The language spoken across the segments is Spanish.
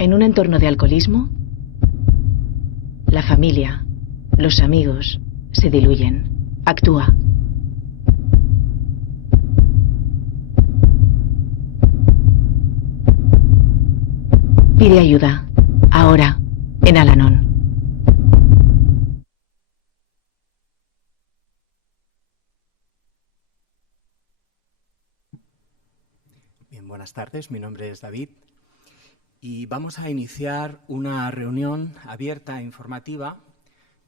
En un entorno de alcoholismo, la familia, los amigos, se diluyen. Actúa. Pide ayuda. Ahora, en Al-Anon. Bien, buenas tardes. Mi nombre es David y vamos a iniciar una reunión abierta e informativa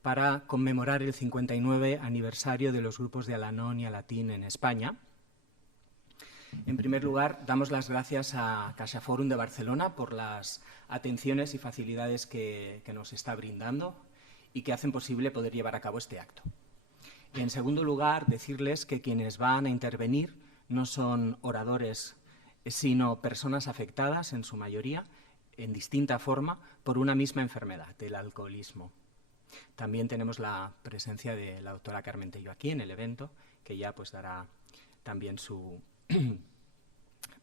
para conmemorar el 59 aniversario de los grupos de Al-Anon y Alatín en España. En primer lugar, damos las gracias a CaixaForum de Barcelona por las atenciones y facilidades que nos está brindando y que hacen posible poder llevar a cabo este acto. Y en segundo lugar, decirles que quienes van a intervenir no son oradores, sino personas afectadas, en su mayoría, en distinta forma, por una misma enfermedad, el alcoholismo. También tenemos la presencia de la doctora Carmen Tello aquí en el evento, que ya pues dará también su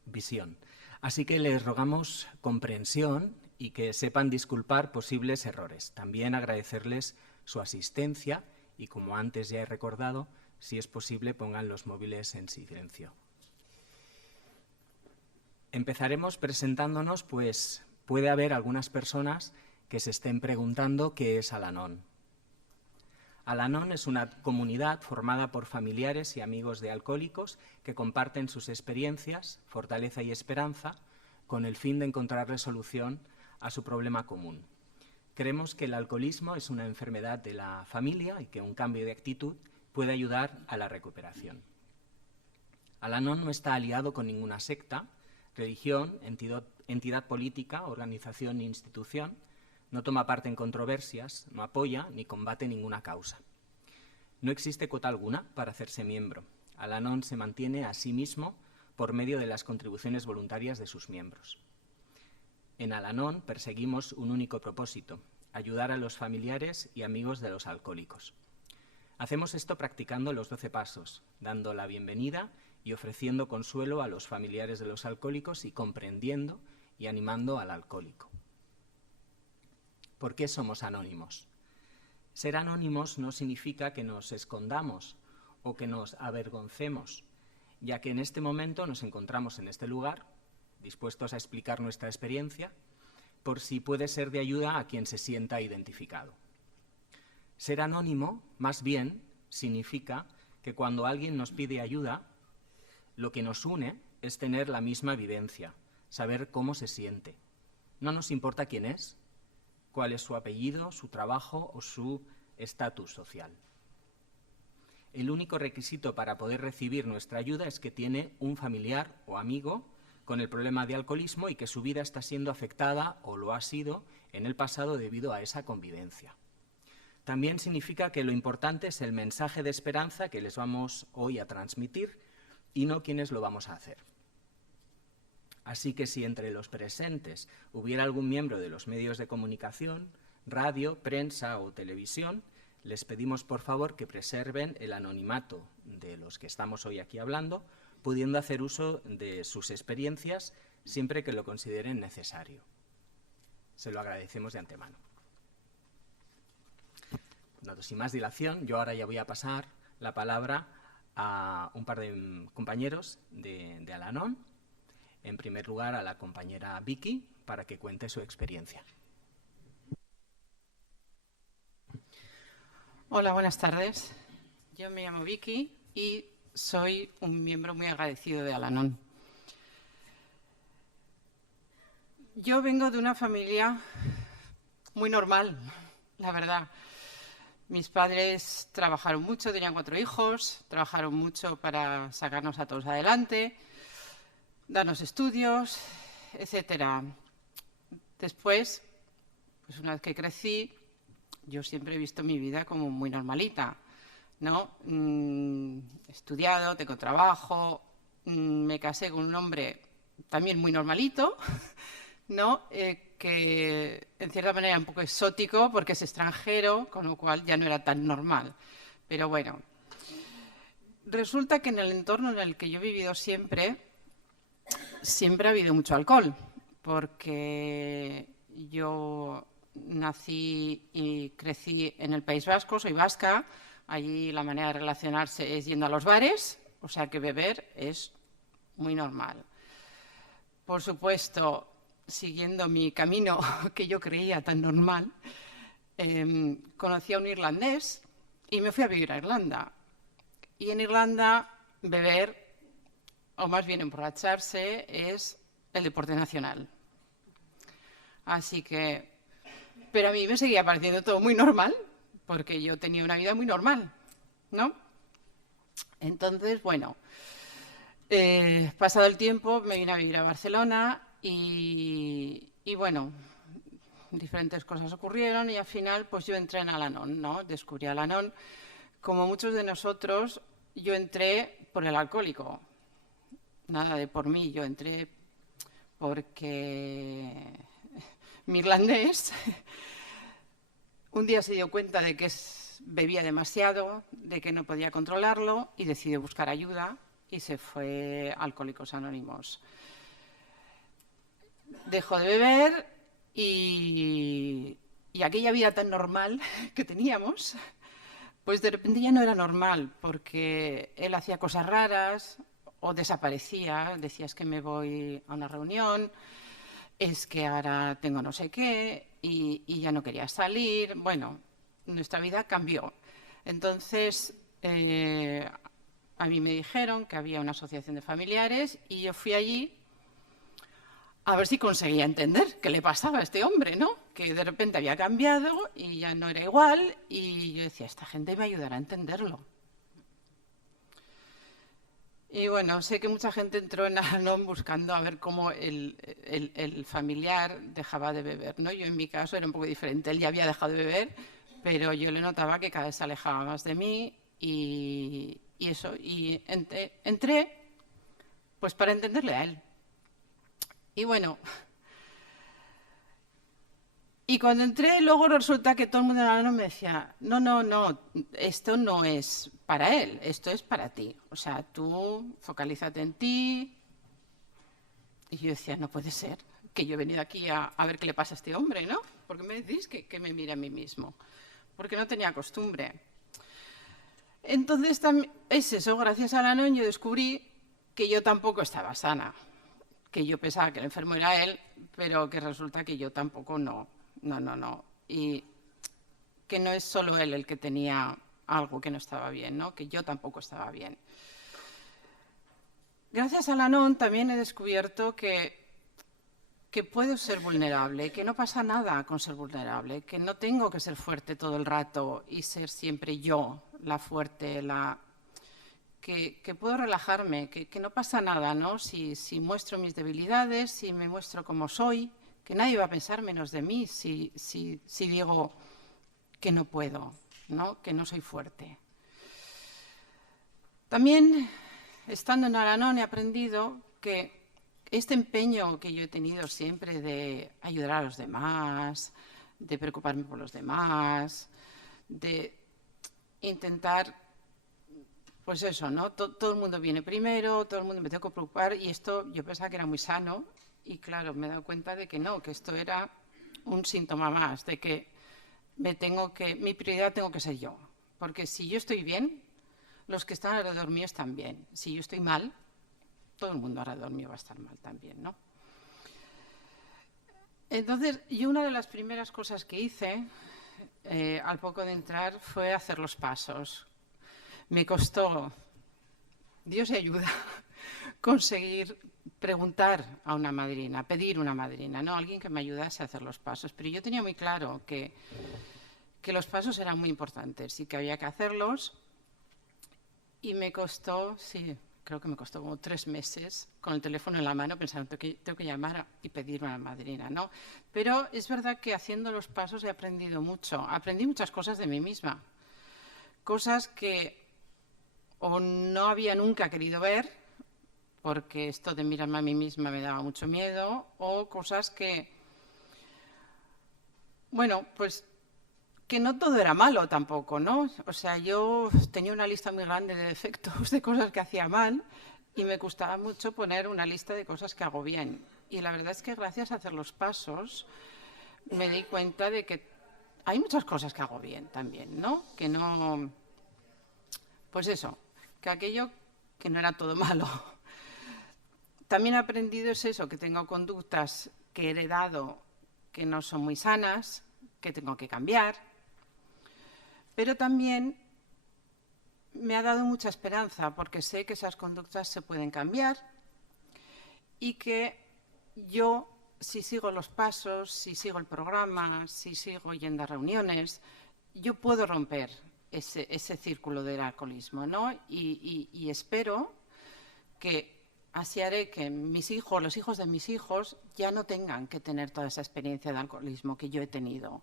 visión. Así que les rogamos comprensión y que sepan disculpar posibles errores. También agradecerles su asistencia y, como antes ya he recordado, si es posible pongan los móviles en silencio. Empezaremos presentándonos, pues puede haber algunas personas que se estén preguntando qué es Al-Anon. Al-Anon es una comunidad formada por familiares y amigos de alcohólicos que comparten sus experiencias, fortaleza y esperanza con el fin de encontrarle solución a su problema común. Creemos que el alcoholismo es una enfermedad de la familia y que un cambio de actitud puede ayudar a la recuperación. Al-Anon no está aliado con ninguna secta, religión, entidad política, organización ni institución. No toma parte en controversias, no apoya ni combate ninguna causa. No existe cuota alguna para hacerse miembro. Al-Anon se mantiene a sí mismo por medio de las contribuciones voluntarias de sus miembros. En Al-Anon perseguimos un único propósito: ayudar a los familiares y amigos de los alcohólicos. Hacemos esto practicando los 12 pasos, dando la bienvenida y ofreciendo consuelo a los familiares de los alcohólicos y comprendiendo y animando al alcohólico. ¿Por qué somos anónimos? Ser anónimos no significa que nos escondamos o que nos avergoncemos, ya que en este momento nos encontramos en este lugar, dispuestos a explicar nuestra experiencia, por si puede ser de ayuda a quien se sienta identificado. Ser anónimo, más bien, significa que cuando alguien nos pide ayuda, lo que nos une es tener la misma vivencia, saber cómo se siente. No nos importa quién es, cuál es su apellido, su trabajo o su estatus social. El único requisito para poder recibir nuestra ayuda es que tiene un familiar o amigo con el problema de alcoholismo y que su vida está siendo afectada o lo ha sido en el pasado debido a esa convivencia. También significa que lo importante es el mensaje de esperanza que les vamos hoy a transmitir y no quienes lo vamos a hacer. Así que si entre los presentes hubiera algún miembro de los medios de comunicación, radio, prensa o televisión, les pedimos por favor que preserven el anonimato de los que estamos hoy aquí hablando, pudiendo hacer uso de sus experiencias siempre que lo consideren necesario. Se lo agradecemos de antemano. No, sin más dilación, yo ahora ya voy a pasar la palabra a un par de compañeros de Al-Anon. En primer lugar, a la compañera Vicky, para que cuente su experiencia. Hola, buenas tardes. Yo me llamo Vicky y soy un miembro muy agradecido de Al-Anon. Yo vengo de una familia muy normal, la verdad. Mis padres trabajaron mucho, tenían 4 hijos, trabajaron mucho para sacarnos a todos adelante, darnos estudios, etcétera. Después, pues una vez que crecí, yo siempre he visto mi vida como muy normalita, ¿no? He estudiado, tengo trabajo, me casé con un hombre también muy normalito, ¿no? Que en cierta manera era un poco exótico porque es extranjero, con lo cual ya no era tan normal. Pero bueno, resulta que en el entorno en el que yo he vivido siempre ha habido mucho alcohol, porque Yo nací y crecí en el País Vasco, soy vasca. Allí la manera de relacionarse es yendo a los bares, o sea que beber es muy normal. Por supuesto, siguiendo mi camino que yo creía tan normal, conocí a un irlandés y me fui a vivir a Irlanda. Y en Irlanda beber, o más bien emborracharse, es el deporte nacional. Así que, pero a mí me seguía pareciendo todo muy normal, porque yo tenía una vida muy normal, ¿no? Entonces, bueno, pasado el tiempo me vine a vivir a Barcelona y bueno, diferentes cosas ocurrieron y al final pues yo entré en Al-Anon, ¿no? Descubrí Al-Anon. Como muchos de nosotros, yo entré por el alcohólico. Nada de por mí, yo entré porque mi irlandés un día se dio cuenta de que bebía demasiado, de que no podía controlarlo y decidió buscar ayuda y se fue a Alcohólicos Anónimos. Dejó de beber y aquella vida tan normal que teníamos, pues de repente ya no era normal, porque él hacía cosas raras o desaparecía, decía es que me voy a una reunión, es que ahora tengo no sé qué y ya no quería salir. Bueno, nuestra vida cambió. Entonces, a mí me dijeron que había una asociación de familiares y yo fui allí a ver si conseguía entender qué le pasaba a este hombre, ¿no? Que de repente había cambiado y ya no era igual y yo decía, esta gente me ayudará a entenderlo. Y bueno, sé que mucha gente entró en Al-Anon buscando a ver cómo el familiar dejaba de beber, ¿no? Yo en mi caso era un poco diferente, él ya había dejado de beber, pero yo le notaba que cada vez se alejaba más de mí y eso, y entré pues para entenderle a él. Y bueno, y cuando entré, luego resulta que todo el mundo en Al-Anon me decía, no, esto no es para él, esto es para ti. O sea, tú focalízate en ti. Y yo decía, no puede ser que yo he venido aquí a ver qué le pasa a este hombre, ¿no? ¿Por qué me decís que me mire a mí mismo? Porque no tenía costumbre. Entonces, es eso, gracias a Al-Anon yo descubrí que yo tampoco estaba sana. Que yo pensaba que el enfermo era él, pero que resulta que yo tampoco no. Y que no es solo él el que tenía algo que no estaba bien, ¿no? Que yo tampoco estaba bien. Gracias a Al-Anon también he descubierto que puedo ser vulnerable, que no pasa nada con ser vulnerable, que no tengo que ser fuerte todo el rato y ser siempre yo la fuerte, que puedo relajarme, que no pasa nada, ¿no? Si muestro mis debilidades, si me muestro como soy, que nadie va a pensar menos de mí si digo que no puedo, ¿no? Que no soy fuerte. También, estando en Al-Anon, he aprendido que este empeño que yo he tenido siempre de ayudar a los demás, de preocuparme por los demás, de intentar, pues eso, ¿no? Todo el mundo viene primero, todo el mundo me tengo que preocupar y esto yo pensaba que era muy sano y claro, me he dado cuenta de que no, que esto era un síntoma más, de que mi prioridad tengo que ser yo, porque si yo estoy bien, los que están alrededor mío están bien. Si yo estoy mal, todo el mundo alrededor mío va a estar mal también, ¿no? Entonces, yo una de las primeras cosas que hice al poco de entrar fue hacer los pasos. Me costó, Dios y ayuda, conseguir preguntar a una madrina, pedir una madrina, ¿no? Alguien que me ayudase a hacer los pasos. Pero yo tenía muy claro que los pasos eran muy importantes y que había que hacerlos. Y me costó, sí, creo que me costó como 3 meses con el teléfono en la mano pensando que tengo que llamar y pedir una madrina, ¿no? Pero es verdad que haciendo los pasos he aprendido mucho. Aprendí muchas cosas de mí misma. Cosas que o no había nunca querido ver, porque esto de mirarme a mí misma me daba mucho miedo, o cosas que, bueno, pues que no todo era malo tampoco, ¿no? O sea, yo tenía una lista muy grande de defectos, de cosas que hacía mal, y me costaba mucho poner una lista de cosas que hago bien. Y la verdad es que gracias a hacer los pasos, me di cuenta de que hay muchas cosas que hago bien también, ¿no? Que no... Pues eso, que aquello que no era todo malo. También he aprendido es eso, que tengo conductas que he heredado que no son muy sanas, que tengo que cambiar, pero también me ha dado mucha esperanza porque sé que esas conductas se pueden cambiar y que yo, si sigo los pasos, si sigo el programa, si sigo yendo a reuniones, yo puedo romper ese círculo del alcoholismo, ¿no? Y espero que así haré que mis hijos, los hijos de mis hijos, ya no tengan que tener toda esa experiencia de alcoholismo que yo he tenido.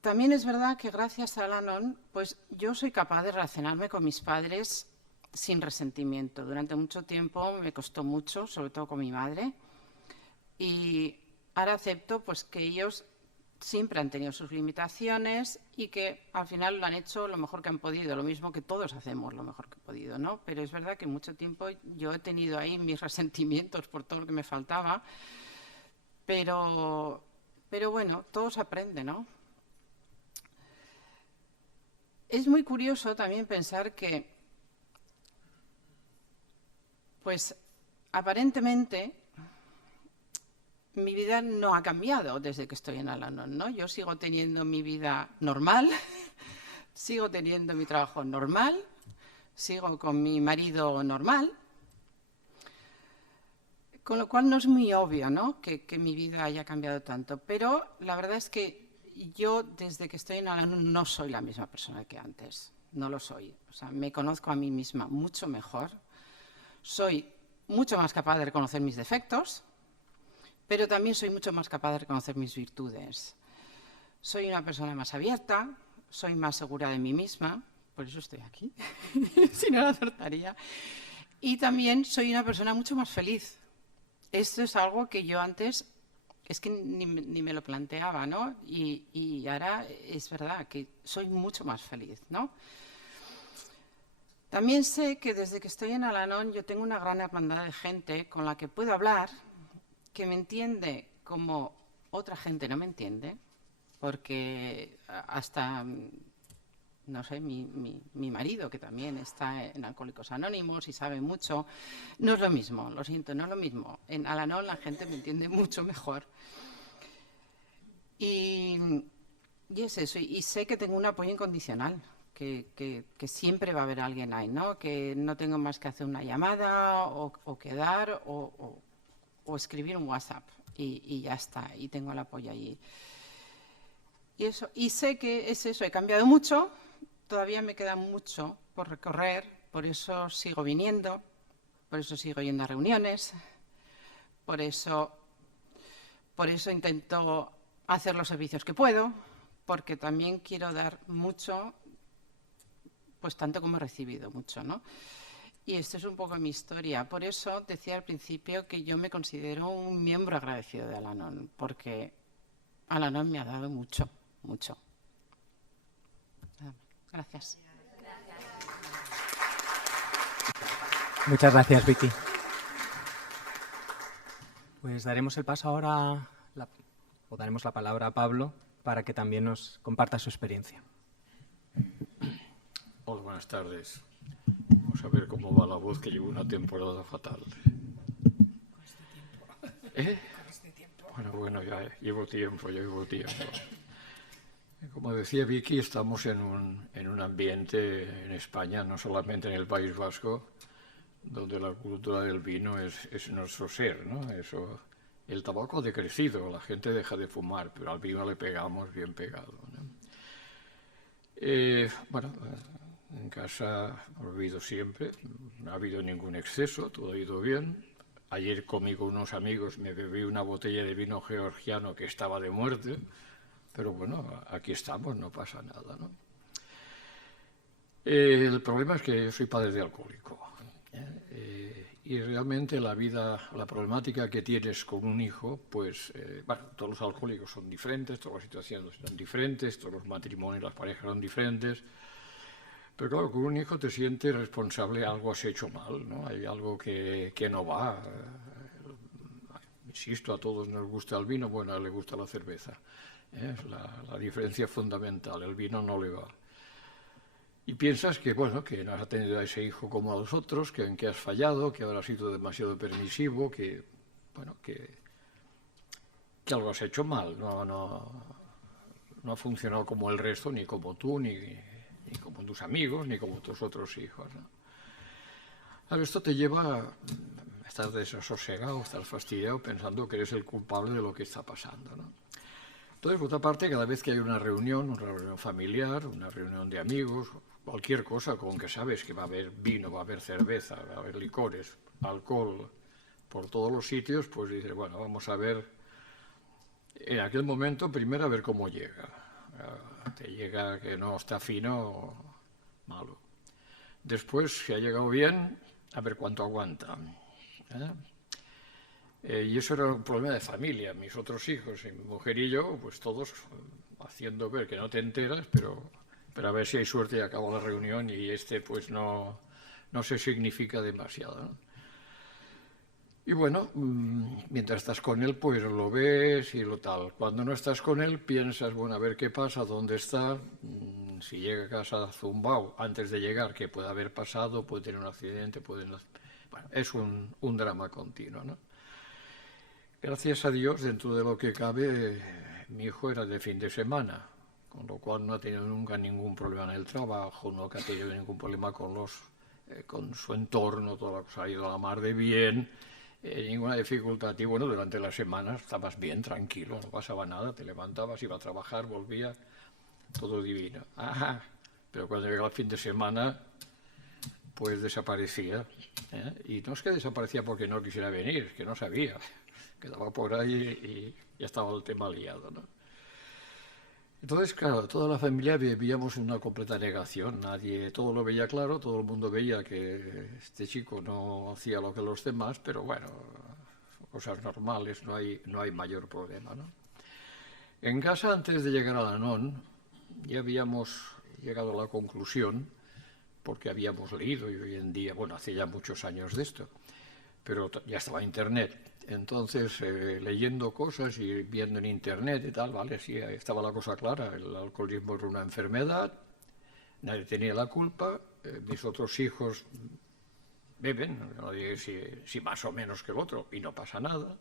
También es verdad que gracias a Al-Anon, pues yo soy capaz de relacionarme con mis padres sin resentimiento. Durante mucho tiempo me costó mucho, sobre todo con mi madre, y ahora acepto pues que ellos siempre han tenido sus limitaciones y que al final lo han hecho lo mejor que han podido, lo mismo que todos hacemos lo mejor que he podido, ¿no? Pero es verdad que mucho tiempo yo he tenido ahí mis resentimientos por todo lo que me faltaba, pero bueno, todo se aprende, ¿no? Es muy curioso también pensar que, pues, aparentemente mi vida no ha cambiado desde que estoy en Al-Anon, ¿no? Yo sigo teniendo mi vida normal, sigo teniendo mi trabajo normal, sigo con mi marido normal, con lo cual no es muy obvio, ¿no? que mi vida haya cambiado tanto. Pero la verdad es que yo, desde que estoy en Al-Anon, no soy la misma persona que antes. No lo soy. O sea, me conozco a mí misma mucho mejor. Soy mucho más capaz de reconocer mis defectos, pero también soy mucho más capaz de reconocer mis virtudes. Soy una persona más abierta, soy más segura de mí misma, por eso estoy aquí, si no lo acertaría. Y también soy una persona mucho más feliz. Esto es algo que yo antes es que ni me lo planteaba, ¿no? Y ahora es verdad que soy mucho más feliz, ¿no? También sé que desde que estoy en Al-Anon yo tengo una gran hermandad de gente con la que puedo hablar, que me entiende como otra gente no me entiende, porque hasta, no sé, mi marido, que también está en Alcohólicos Anónimos y sabe mucho, no es lo mismo, lo siento, no es lo mismo. En Al-Anon la gente me entiende mucho mejor. Y es eso, y sé que tengo un apoyo incondicional, que siempre va a haber alguien ahí, ¿no? Que no tengo más que hacer una llamada o quedar o escribir un WhatsApp y ya está, y tengo el apoyo allí. Y sé que es eso, he cambiado mucho, todavía me queda mucho por recorrer, por eso sigo viniendo, por eso sigo yendo a reuniones, por eso intento hacer los servicios que puedo, porque también quiero dar mucho, pues tanto como he recibido mucho, ¿no? Y esto es un poco mi historia. Por eso decía al principio que yo me considero un miembro agradecido de Al-Anon, porque Al-Anon me ha dado mucho, mucho. Gracias. Muchas gracias, Vicky. Pues daremos el paso ahora, o daremos la palabra a Pablo para que también nos comparta su experiencia. Hola, buenas tardes. Vamos a ver cómo va la voz, que llevo una temporada fatal. ¿Eh? Bueno, ya llevo tiempo. Como decía Vicky, estamos en un ambiente en España, no solamente en el País Vasco, donde la cultura del vino es nuestro ser, ¿no? Eso, el tabaco ha decrecido, la gente deja de fumar, pero al vino le pegamos bien pegado, ¿no? En casa he bebido siempre, no ha habido ningún exceso, todo ha ido bien. Ayer comí con unos amigos, me bebí una botella de vino georgiano que estaba de muerte, pero bueno, aquí estamos, no pasa nada, ¿no? El problema es que yo soy padre de alcohólico. Y realmente la problemática que tienes con un hijo, pues, todos los alcohólicos son diferentes, todas las situaciones son diferentes, todos los matrimonios, las parejas son diferentes. Pero claro, con un hijo te sientes responsable, algo has hecho mal, ¿no? Hay algo que no va. insisto, a todos nos gusta el vino, bueno, a él le gusta la cerveza. Es la diferencia fundamental, el vino no le va. Y piensas que, bueno, que no has atendido a ese hijo como a los otros, que en que has fallado, que habrás sido demasiado permisivo, que, bueno, que algo has hecho mal, no ha funcionado como el resto, ni como tú, ni como tus amigos, ni como tus otros hijos, ¿no? Ahora, esto te lleva a estar desasosegado, estar fastidiado, pensando que eres el culpable de lo que está pasando, ¿no? Entonces, por otra parte, cada vez que hay una reunión familiar, una reunión de amigos, cualquier cosa con que sabes que va a haber vino, va a haber cerveza, va a haber licores, alcohol, por todos los sitios, pues dices, bueno, vamos a ver, en aquel momento, primero a ver cómo llega. Te llega que no está fino o malo. Después, si ha llegado bien, a ver cuánto aguanta. Y eso era un problema de familia. Mis otros hijos, y mi mujer y yo, pues todos haciendo ver que no te enteras, pero a ver si hay suerte y acaba la reunión y pues no se significa demasiado, ¿no? Y bueno, mientras estás con él, pues lo ves y lo tal. Cuando no estás con él, piensas, bueno, a ver qué pasa, dónde está, si llega a casa zumbao antes de llegar, qué puede haber pasado, puede tener un accidente, Bueno, es un drama continuo, ¿no? Gracias a Dios, dentro de lo que cabe, mi hijo era de fin de semana, con lo cual no ha tenido nunca ningún problema en el trabajo, no ha tenido ningún problema con su entorno, todo lo que ha ido a la mar de bien, ninguna dificultad. Y bueno, durante la semana estabas bien, tranquilo, no pasaba nada, te levantabas, iba a trabajar, volvía, todo divino. Ajá. Pero cuando llegaba el fin de semana, pues desaparecía. Y no es que desaparecía porque no quisiera venir, es que no sabía. Quedaba por ahí y ya estaba el tema liado, ¿no? Entonces, claro, toda la familia vivíamos en una completa negación. Todo lo veía claro, todo el mundo veía que este chico no hacía lo que los demás, pero bueno, cosas normales, no hay mayor problema, ¿no? En casa, antes de llegar a la NON, ya habíamos llegado a la conclusión, porque habíamos leído, y hoy en día, bueno, hace ya muchos años de esto, pero ya estaba Internet. Entonces, leyendo cosas y viendo en Internet y tal, vale, sí, estaba la cosa clara. El alcoholismo era una enfermedad, nadie tenía la culpa, mis otros hijos beben, no digo si más o menos que el otro, y no pasa nada.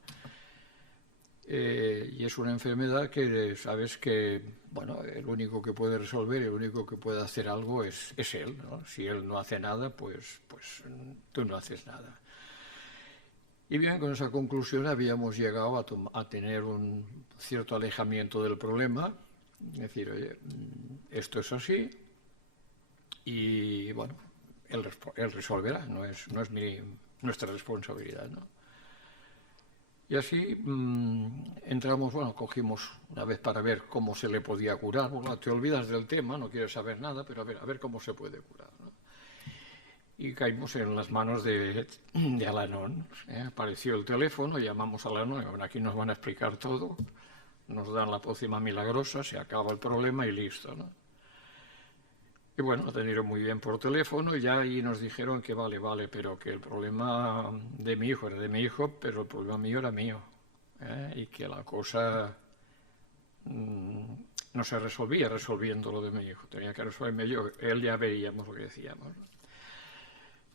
Y es una enfermedad que sabes que, bueno, el único que puede resolver, el único que puede hacer algo es él, ¿no? Si él no hace nada, pues tú no haces nada. Y bien, con esa conclusión habíamos llegado a tener un cierto alejamiento del problema, es decir, oye, esto es así y bueno, él resolverá, no es nuestra responsabilidad, ¿no? Y así entramos, bueno, cogimos una vez para ver cómo se le podía curar. Bueno, te olvidas del tema, no quieres saber nada, pero a ver cómo se puede curar, ¿no? Y caímos en las manos de Al-Anon. Apareció el teléfono, llamamos a Al-Anon, y bueno, aquí nos van a explicar todo, nos dan la pócima milagrosa, se acaba el problema y listo, ¿no? Y bueno, atendieron muy bien por teléfono y ya ahí nos dijeron que vale, pero que el problema de mi hijo era de mi hijo, pero el problema mío era mío, y que la cosa no se resolvía resolviendo lo de mi hijo, tenía que resolverme yo, él ya veíamos lo que decíamos, ¿no?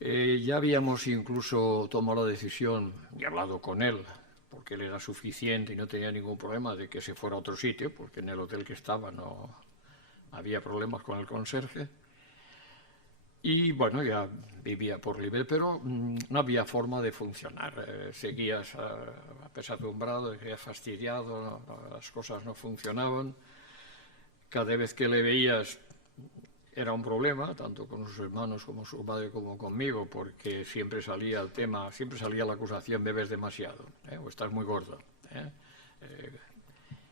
Ya habíamos incluso tomado la decisión y hablado con él, porque él era suficiente y no tenía ningún problema de que se fuera a otro sitio, porque en el hotel que estaba no había problemas con el conserje. Y bueno, ya vivía por libre, pero no había forma de funcionar. Seguías apesadumbrado, seguías fastidiado, las cosas no funcionaban. Cada vez que le veías era un problema, tanto con sus hermanos como su padre como conmigo, porque siempre salía el tema, siempre salía la acusación, bebes demasiado, o estás muy gordo.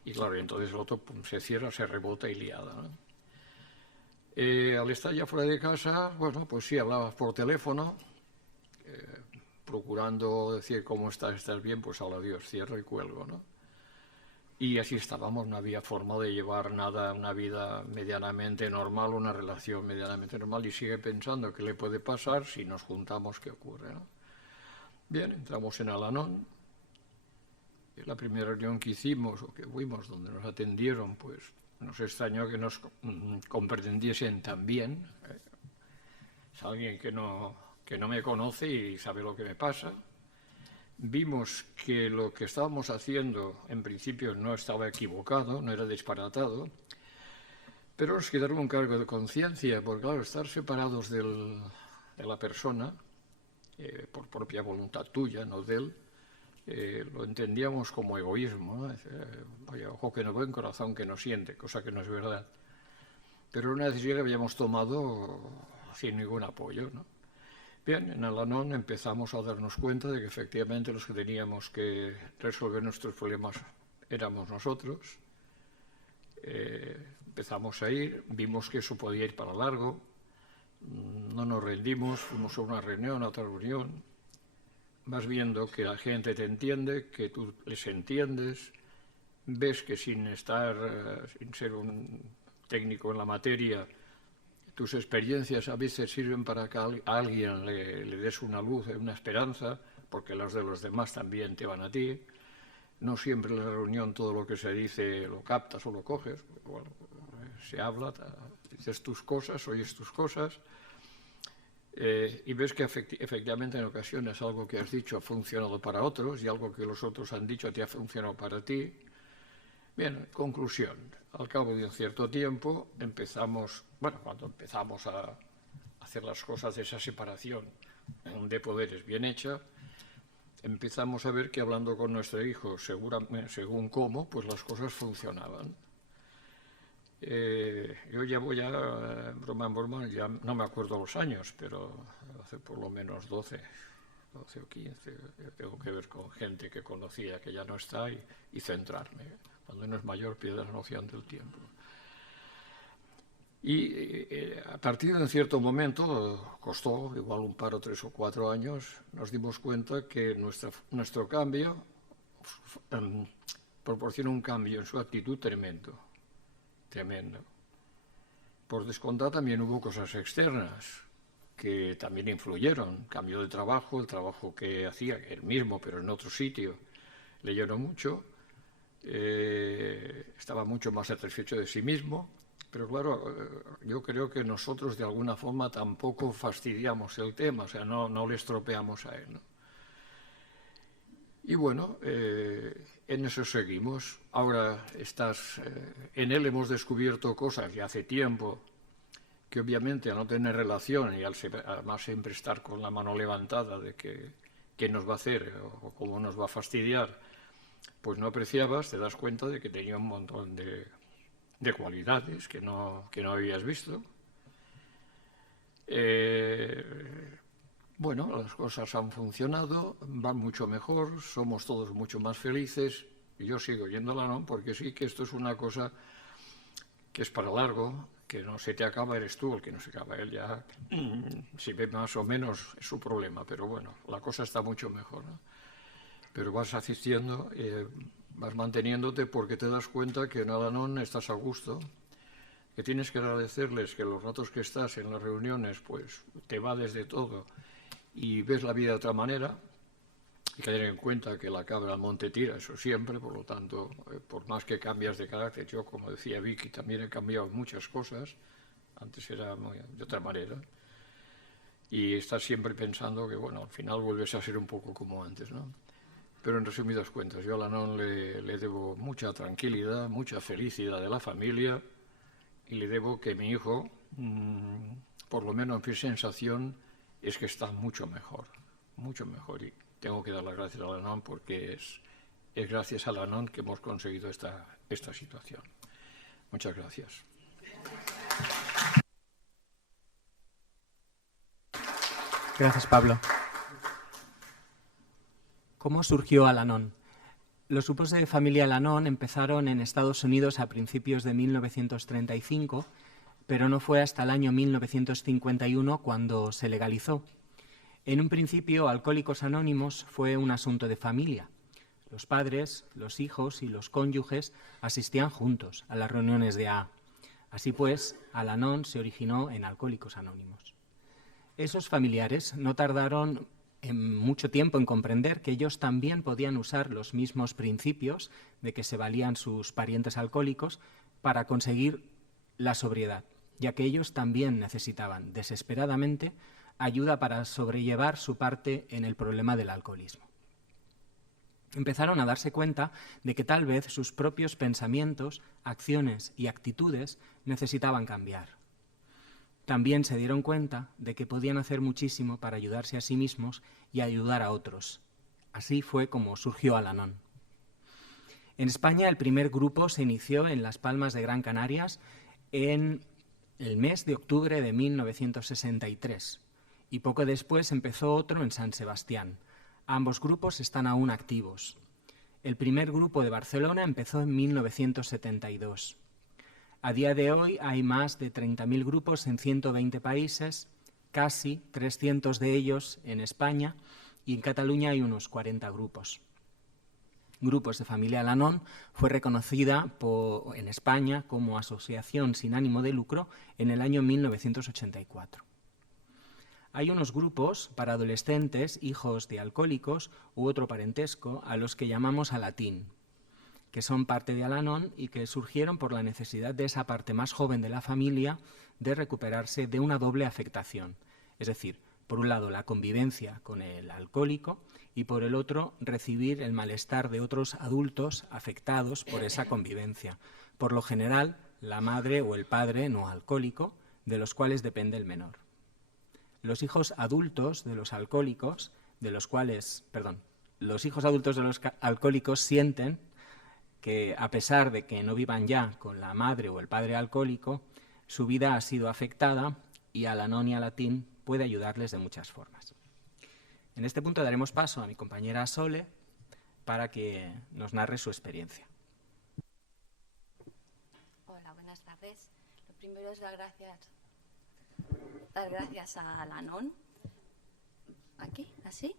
Y claro, entonces el otro se cierra, se rebota y liada, ¿no? Al estar ya fuera de casa, bueno, pues sí, hablabas por teléfono, procurando decir cómo estás bien, pues al adiós, cierro y cuelgo, ¿no? Y así estábamos, no había forma de llevar nada, una vida medianamente normal, una relación medianamente normal, y sigue pensando qué le puede pasar si nos juntamos, qué ocurre, ¿no? Bien, entramos en Al-Anon la primera reunión que hicimos o que fuimos, donde nos atendieron, pues nos extrañó que nos comprendiesen tan bien. Es alguien que no me conoce y sabe lo que me pasa. Vimos que lo que estábamos haciendo en principio no estaba equivocado, no era disparatado, pero nos quedaron un cargo de conciencia, porque claro, estar separados de la persona, por propia voluntad tuya, no de él, lo entendíamos como egoísmo, ¿no? Vaya, ojo que no ve, corazón que no siente, cosa que no es verdad. Pero una decisión que habíamos tomado sin ningún apoyo, ¿no? Bien, en Al-Anon empezamos a darnos cuenta de que efectivamente los que teníamos que resolver nuestros problemas éramos nosotros. Empezamos a ir, vimos que eso podía ir para largo, no nos rendimos, fuimos a una reunión, a otra reunión. Vas viendo que la gente te entiende, que tú les entiendes, ves que sin ser un técnico en la materia, tus experiencias a veces sirven para que a alguien le des una luz, una esperanza, porque las de los demás también te van a ti. No siempre en la reunión todo lo que se dice lo captas o lo coges. Bueno, se habla, dices tus cosas, oyes tus cosas, y ves que efectivamente en ocasiones algo que has dicho ha funcionado para otros y algo que los otros han dicho te ha funcionado para ti. Bien, conclusión. Al cabo de un cierto tiempo cuando empezamos a hacer las cosas de esa separación de poderes bien hecha, empezamos a ver que hablando con nuestro hijo según cómo, pues las cosas funcionaban. Yo ya voy broma en broma, ya no me acuerdo los años, pero hace por lo menos 12 o 15, tengo que ver con gente que conocía que ya no está y centrarme. Cuando uno es mayor pierde la noción del tiempo. Y a partir de un cierto momento, costó igual un par o 3 o 4 años, nos dimos cuenta que nuestro cambio proporciona un cambio en su actitud tremendo. Por descontado también hubo cosas externas que también influyeron. Cambio de trabajo, el trabajo que hacía, el mismo, pero en otro sitio, le llenó mucho. Estaba mucho más satisfecho de sí mismo, pero claro, yo creo que nosotros de alguna forma tampoco fastidiamos el tema, o sea, no le estropeamos a él, ¿no? Y bueno, en eso seguimos. Ahora en él hemos descubierto cosas ya hace tiempo que obviamente al no tener relación y además siempre estar con la mano levantada de qué nos va a hacer o cómo nos va a fastidiar, pues no apreciabas, te das cuenta de que tenía un montón de cualidades que no habías visto. Bueno, las cosas han funcionado, van mucho mejor, somos todos mucho más felices. Yo sigo yendo al Al-Anon porque sí que esto es una cosa que es para largo, que no se te acaba, eres tú, el que no se acaba, él ya, si ve más o menos, es su problema, pero bueno, la cosa está mucho mejor, ¿no? Pero vas asistiendo, vas manteniéndote porque te das cuenta que en Al-Anon estás a gusto, que tienes que agradecerles que los ratos que estás en las reuniones, pues te va desde todo y ves la vida de otra manera. Hay que tener en cuenta que la cabra al monte tira, eso siempre, por lo tanto, por más que cambias de carácter, yo, como decía Vicky, también he cambiado muchas cosas, antes era de otra manera, y estás siempre pensando que, bueno, al final vuelves a ser un poco como antes, ¿no? Pero en resumidas cuentas, yo a Al-Anon le debo mucha tranquilidad, mucha felicidad de la familia, y le debo que mi hijo, por lo menos mi sensación, es que está mucho mejor, y tengo que dar las gracias a Al-Anon porque es gracias a Al-Anon que hemos conseguido esta situación. Muchas gracias. Gracias, Pablo. ¿Cómo surgió Al-Anon? Los grupos de familia Al-Anon empezaron en Estados Unidos a principios de 1935, pero no fue hasta el año 1951 cuando se legalizó. En un principio, Alcohólicos Anónimos fue un asunto de familia. Los padres, los hijos y los cónyuges asistían juntos a las reuniones de AA. Así pues, Al-Anon se originó en Alcohólicos Anónimos. Esos familiares no tardaron mucho tiempo en comprender que ellos también podían usar los mismos principios de que se valían sus parientes alcohólicos para conseguir la sobriedad, ya que ellos también necesitaban desesperadamente ayuda para sobrellevar su parte en el problema del alcoholismo. Empezaron a darse cuenta de que tal vez sus propios pensamientos, acciones y actitudes necesitaban cambiar. También se dieron cuenta de que podían hacer muchísimo para ayudarse a sí mismos y ayudar a otros. Así fue como surgió Al-Anon. En España el primer grupo se inició en Las Palmas de Gran Canarias en el mes de octubre de 1963 y poco después empezó otro en San Sebastián. Ambos grupos están aún activos. El primer grupo de Barcelona empezó en 1972. A día de hoy hay más de 30.000 grupos en 120 países, casi 300 de ellos en España, y en Cataluña hay unos 40 grupos. Grupos de Familia Al-Anon fue reconocida en España como asociación sin ánimo de lucro en el año 1984. Hay unos grupos para adolescentes, hijos de alcohólicos u otro parentesco, a los que llamamos Alatín, que son parte de Al-Anon y que surgieron por la necesidad de esa parte más joven de la familia de recuperarse de una doble afectación. Es decir, por un lado la convivencia con el alcohólico y por el otro recibir el malestar de otros adultos afectados por esa convivencia. Por lo general, la madre o el padre no alcohólico, de los cuales depende el menor. Los hijos adultos de los alcohólicos, los hijos adultos de los alcohólicos sienten que a pesar de que no vivan ya con la madre o el padre alcohólico, su vida ha sido afectada y Al-Anon y Alatín puede ayudarles de muchas formas. En este punto daremos paso a mi compañera Sole para que nos narre su experiencia. Hola, buenas tardes. Lo primero es dar gracias a Al-Anon. ¿Aquí? ¿Así?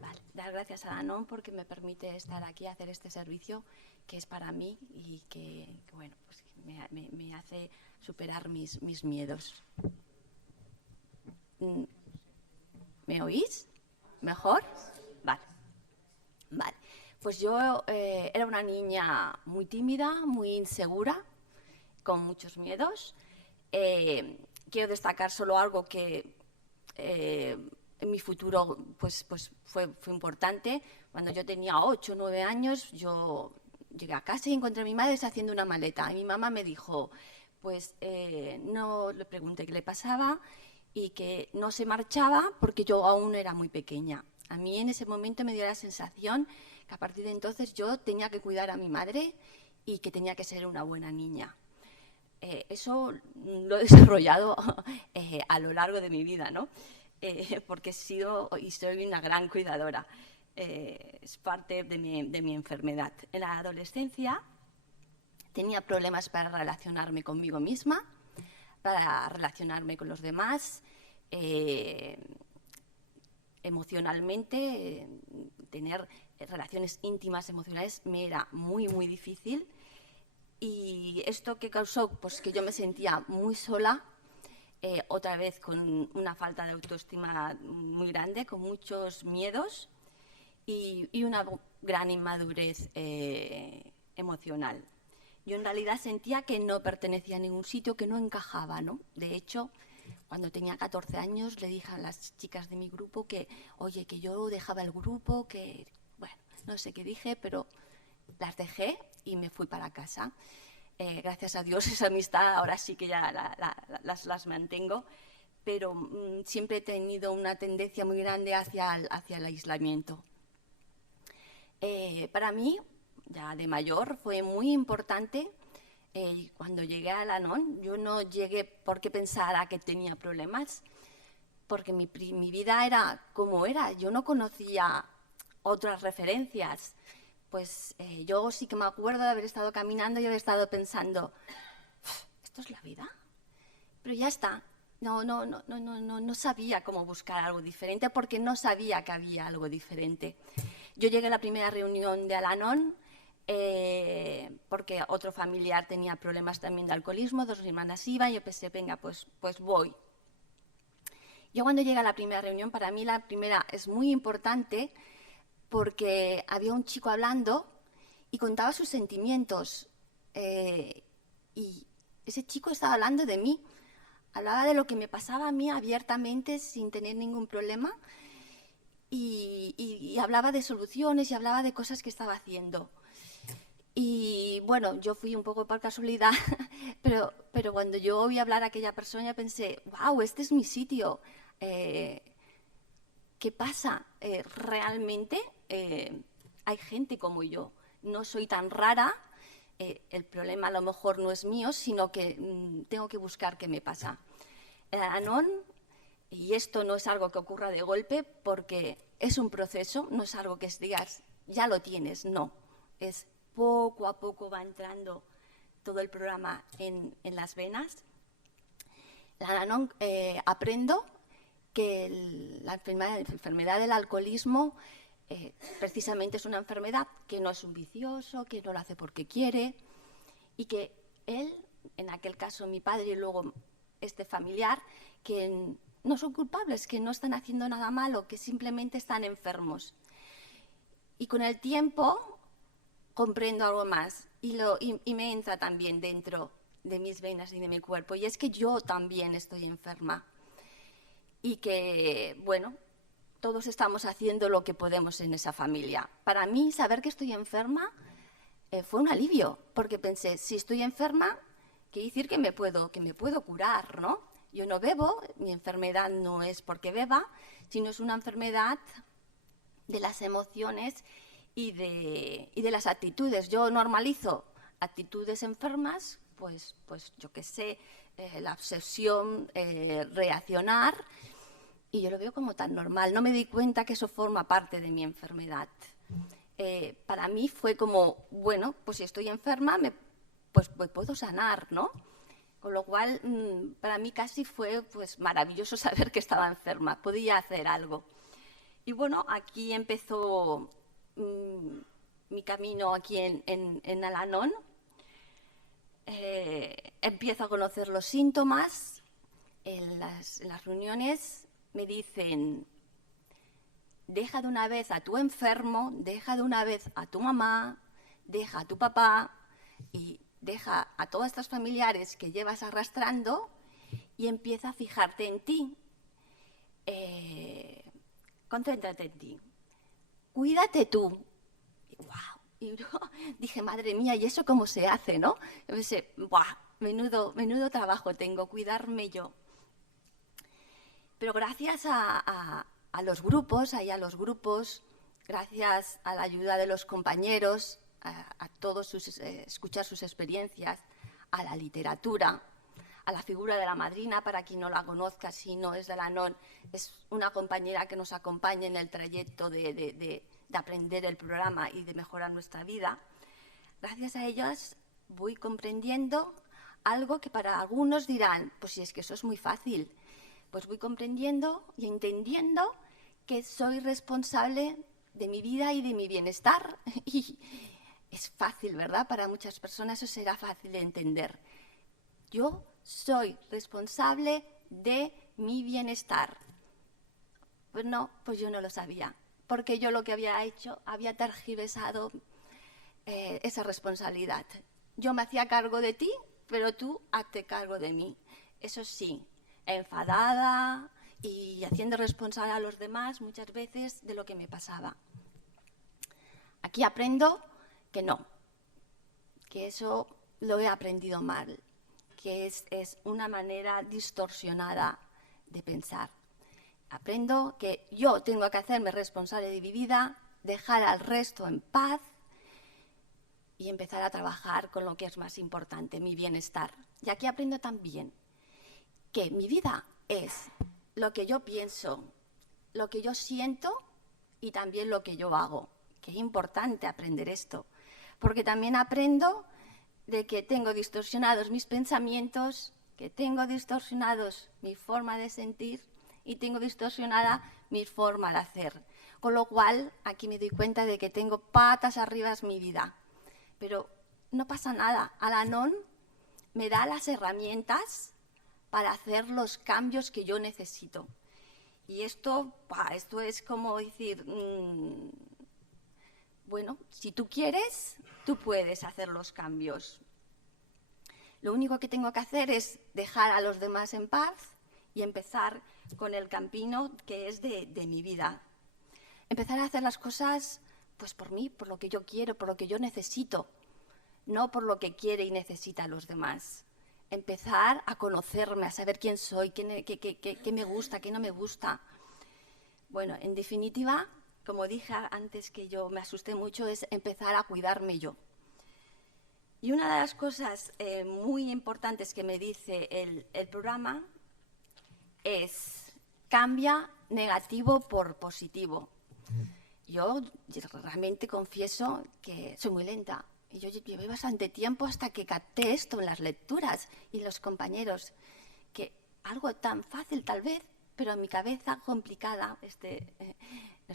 Vale. Dar gracias a Al-Anon porque me permite estar aquí a hacer este servicio que es para mí y que bueno, pues me hace superar mis miedos. ¿Me oís? ¿Mejor? Vale. Vale. Pues yo era una niña muy tímida, muy insegura, con muchos miedos. Quiero destacar solo algo que en mi futuro pues fue importante. Cuando yo tenía 8 o 9 años, yo llegué a casa y encontré a mi madre haciendo una maleta. Y mi mamá me dijo, pues no le pregunté qué le pasaba y que no se marchaba porque yo aún era muy pequeña. A mí en ese momento me dio la sensación que a partir de entonces yo tenía que cuidar a mi madre y que tenía que ser una buena niña. Eso lo he desarrollado a lo largo de mi vida, ¿no? Porque he sido y soy una gran cuidadora. Es parte de mi enfermedad. En la adolescencia tenía problemas para relacionarme conmigo misma, para relacionarme con los demás, emocionalmente, tener relaciones íntimas emocionales me era muy, muy difícil. Y esto que causó pues, que yo me sentía muy sola, otra vez con una falta de autoestima muy grande, con muchos miedos y una gran inmadurez emocional. Yo en realidad sentía que no pertenecía a ningún sitio, que no encajaba, ¿no? De hecho, cuando tenía 14 años le dije a las chicas de mi grupo que, oye, que yo dejaba el grupo, que, bueno, no sé qué dije, pero las dejé y me fui para casa. Gracias a Dios esa amistad ahora sí que ya las mantengo, pero siempre he tenido una tendencia muy grande hacia el aislamiento. Para mí, ya de mayor, fue muy importante cuando llegué a Al-Anon. Yo no llegué porque pensara que tenía problemas, porque mi vida era como era. Yo no conocía otras referencias. Pues yo sí que me acuerdo de haber estado caminando y haber estado pensando, ¿esto es la vida? Pero ya está. No sabía cómo buscar algo diferente porque no sabía que había algo diferente. Yo llegué a la primera reunión de Al-Anon porque otro familiar tenía problemas también de alcoholismo, 2 hermanas iban y yo pensé, venga, pues voy. Yo cuando llegué a la primera reunión, para mí la primera es muy importante porque había un chico hablando y contaba sus sentimientos. Y ese chico estaba hablando de mí, hablaba de lo que me pasaba a mí abiertamente, sin tener ningún problema, y hablaba de soluciones y hablaba de cosas que estaba haciendo. Y bueno, yo fui un poco por casualidad, pero cuando yo oí hablar a aquella persona pensé, wow, este es mi sitio. ¿Qué pasa? Realmente hay gente como yo. No soy tan rara. El problema a lo mejor no es mío, sino que tengo que buscar qué me pasa. El Al-Anon, y esto no es algo que ocurra de golpe, porque es un proceso, no es algo que digas, ya lo tienes, no. Es poco a poco va entrando todo el programa en las venas. El Al-Anon, aprendo que la enfermedad del alcoholismo precisamente es una enfermedad que no es un vicioso, que no lo hace porque quiere, y que él, en aquel caso mi padre y luego este familiar, que no son culpables, que no están haciendo nada malo, que simplemente están enfermos. Y con el tiempo comprendo algo más y me entra también dentro de mis venas y de mi cuerpo, y es que yo también estoy enferma y que, bueno, todos estamos haciendo lo que podemos en esa familia. Para mí, saber que estoy enferma fue un alivio, porque pensé, si estoy enferma, quiere decir que me puedo curar, ¿no? Yo no bebo, mi enfermedad no es porque beba, sino es una enfermedad de las emociones y de las actitudes. Yo normalizo actitudes enfermas, pues yo qué sé, la obsesión, reaccionar, y yo lo veo como tan normal. No me di cuenta que eso forma parte de mi enfermedad. Para mí fue como, bueno, pues si estoy enferma, pues puedo sanar, ¿no? Con lo cual, para mí casi fue pues maravilloso saber que estaba enferma, podía hacer algo. Y bueno, aquí empezó mi camino aquí en Al-Anon. Empiezo a conocer los síntomas. En las reuniones me dicen, deja de una vez a tu enfermo, deja de una vez a tu mamá, deja a tu papá y deja a todos estos familiares que llevas arrastrando y empieza a fijarte en ti. Concéntrate en ti. Cuídate tú. ¡Wow! Y yo dije, madre mía, ¿y eso cómo se hace, no? Yo pensé, ¡buah! Menudo trabajo tengo, cuidarme yo. Pero gracias a los grupos, gracias a la ayuda de los compañeros, a todos escuchar sus experiencias, a la literatura, a la figura de la madrina, para quien no la conozca, si no es de Al-Anon, es una compañera que nos acompaña en el trayecto de aprender el programa y de mejorar nuestra vida. Gracias a ellas voy comprendiendo algo que para algunos dirán, pues si es que eso es muy fácil, pues voy comprendiendo y entendiendo que soy responsable de mi vida y de mi bienestar. Y es fácil, ¿verdad? Para muchas personas eso será fácil de entender. Yo soy responsable de mi bienestar. Pues no, pues yo no lo sabía, porque yo lo que había hecho, había tergiversado esa responsabilidad. Yo me hacía cargo de ti, pero tú hazte cargo de mí. Eso sí, enfadada y haciendo responsable a los demás muchas veces de lo que me pasaba. Aquí aprendo que no, que eso lo he aprendido mal, que es una manera distorsionada de pensar. Aprendo que yo tengo que hacerme responsable de mi vida, dejar al resto en paz y empezar a trabajar con lo que es más importante, mi bienestar. Y aquí aprendo también que mi vida es lo que yo pienso, lo que yo siento y también lo que yo hago. Que es importante aprender esto, porque también aprendo de que tengo distorsionados mis pensamientos, que tengo distorsionados mi forma de sentir y tengo distorsionada mi forma de hacer. Con lo cual, aquí me doy cuenta de que tengo patas arriba en mi vida. Pero no pasa nada. Al-Anon me da las herramientas para hacer los cambios que yo necesito. Y esto es como decir, bueno, si tú quieres, tú puedes hacer los cambios. Lo único que tengo que hacer es dejar a los demás en paz y empezar con el camino que es de mi vida. Empezar a hacer las cosas pues por mí, por lo que yo quiero, por lo que yo necesito, no por lo que quiere y necesita los demás. Empezar a conocerme, a saber quién soy, qué me gusta, qué no me gusta. Bueno, en definitiva, como dije antes que yo me asusté mucho, es empezar a cuidarme yo. Y una de las cosas muy importantes que me dice el programa es cambia negativo por positivo. Yo realmente confieso que soy muy lenta. Y yo llevé bastante tiempo hasta que capté esto en las lecturas y los compañeros, que algo tan fácil tal vez, pero en mi cabeza complicada, el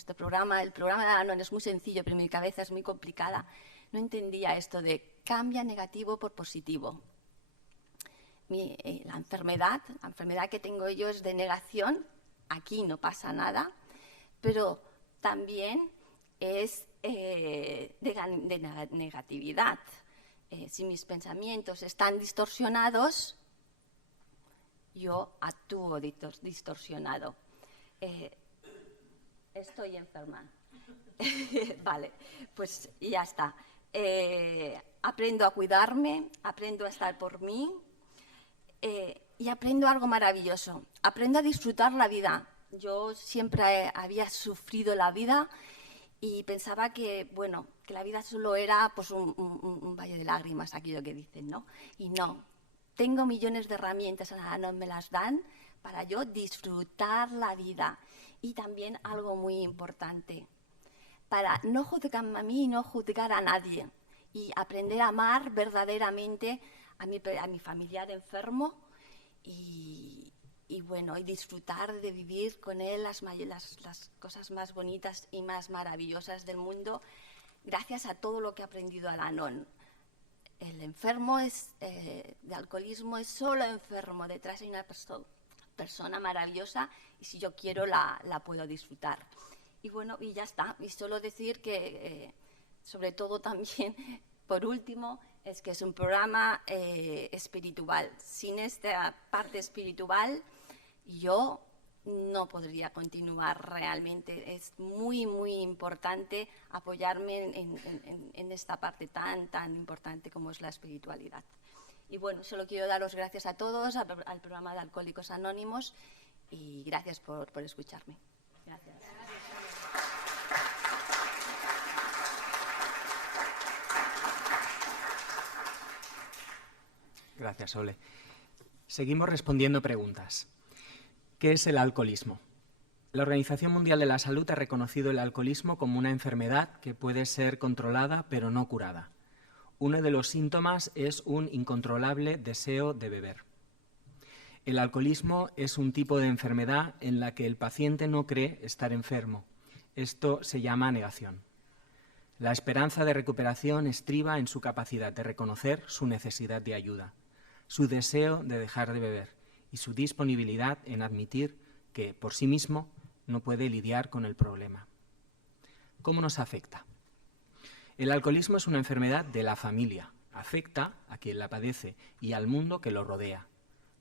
programa de Anon es muy sencillo, pero en mi cabeza es muy complicada, no entendía esto de cambia negativo por positivo. La enfermedad que tengo yo es de negación, aquí no pasa nada, pero también es de negatividad. Si mis pensamientos están distorsionados, yo actúo distorsionado. Estoy enferma. Vale, pues ya está. Aprendo a cuidarme, aprendo a estar por mí y aprendo algo maravilloso. Aprendo a disfrutar la vida. Yo siempre había sufrido la vida y pensaba que, bueno, que la vida solo era pues, un valle de lágrimas, aquello que dicen, ¿no? Y no, tengo millones de herramientas, no me las dan para yo disfrutar la vida. Y también algo muy importante, para no juzgarme a mí y no juzgar a nadie. Y aprender a amar verdaderamente a mi familiar enfermo y bueno, y disfrutar de vivir con él las cosas más bonitas y más maravillosas del mundo, gracias a todo lo que he aprendido al Anon. El enfermo de alcoholismo es solo enfermo, detrás hay una persona maravillosa y si yo quiero la puedo disfrutar. Y bueno, y ya está. Y solo decir que, sobre todo también, por último, es que es un programa espiritual. Sin esta parte espiritual, yo no podría continuar realmente. Es muy, muy importante apoyarme en esta parte tan importante como es la espiritualidad. Y bueno, solo quiero dar las gracias a todos, al programa de Alcohólicos Anónimos, y gracias por escucharme. Gracias. Gracias, Ole. Seguimos respondiendo preguntas. ¿Qué es el alcoholismo? La Organización Mundial de la Salud ha reconocido el alcoholismo como una enfermedad que puede ser controlada pero no curada. Uno de los síntomas es un incontrolable deseo de beber. El alcoholismo es un tipo de enfermedad en la que el paciente no cree estar enfermo. Esto se llama negación. La esperanza de recuperación estriba en su capacidad de reconocer su necesidad de ayuda, su deseo de dejar de beber y su disponibilidad en admitir que, por sí mismo, no puede lidiar con el problema. ¿Cómo nos afecta? El alcoholismo es una enfermedad de la familia. Afecta a quien la padece y al mundo que lo rodea.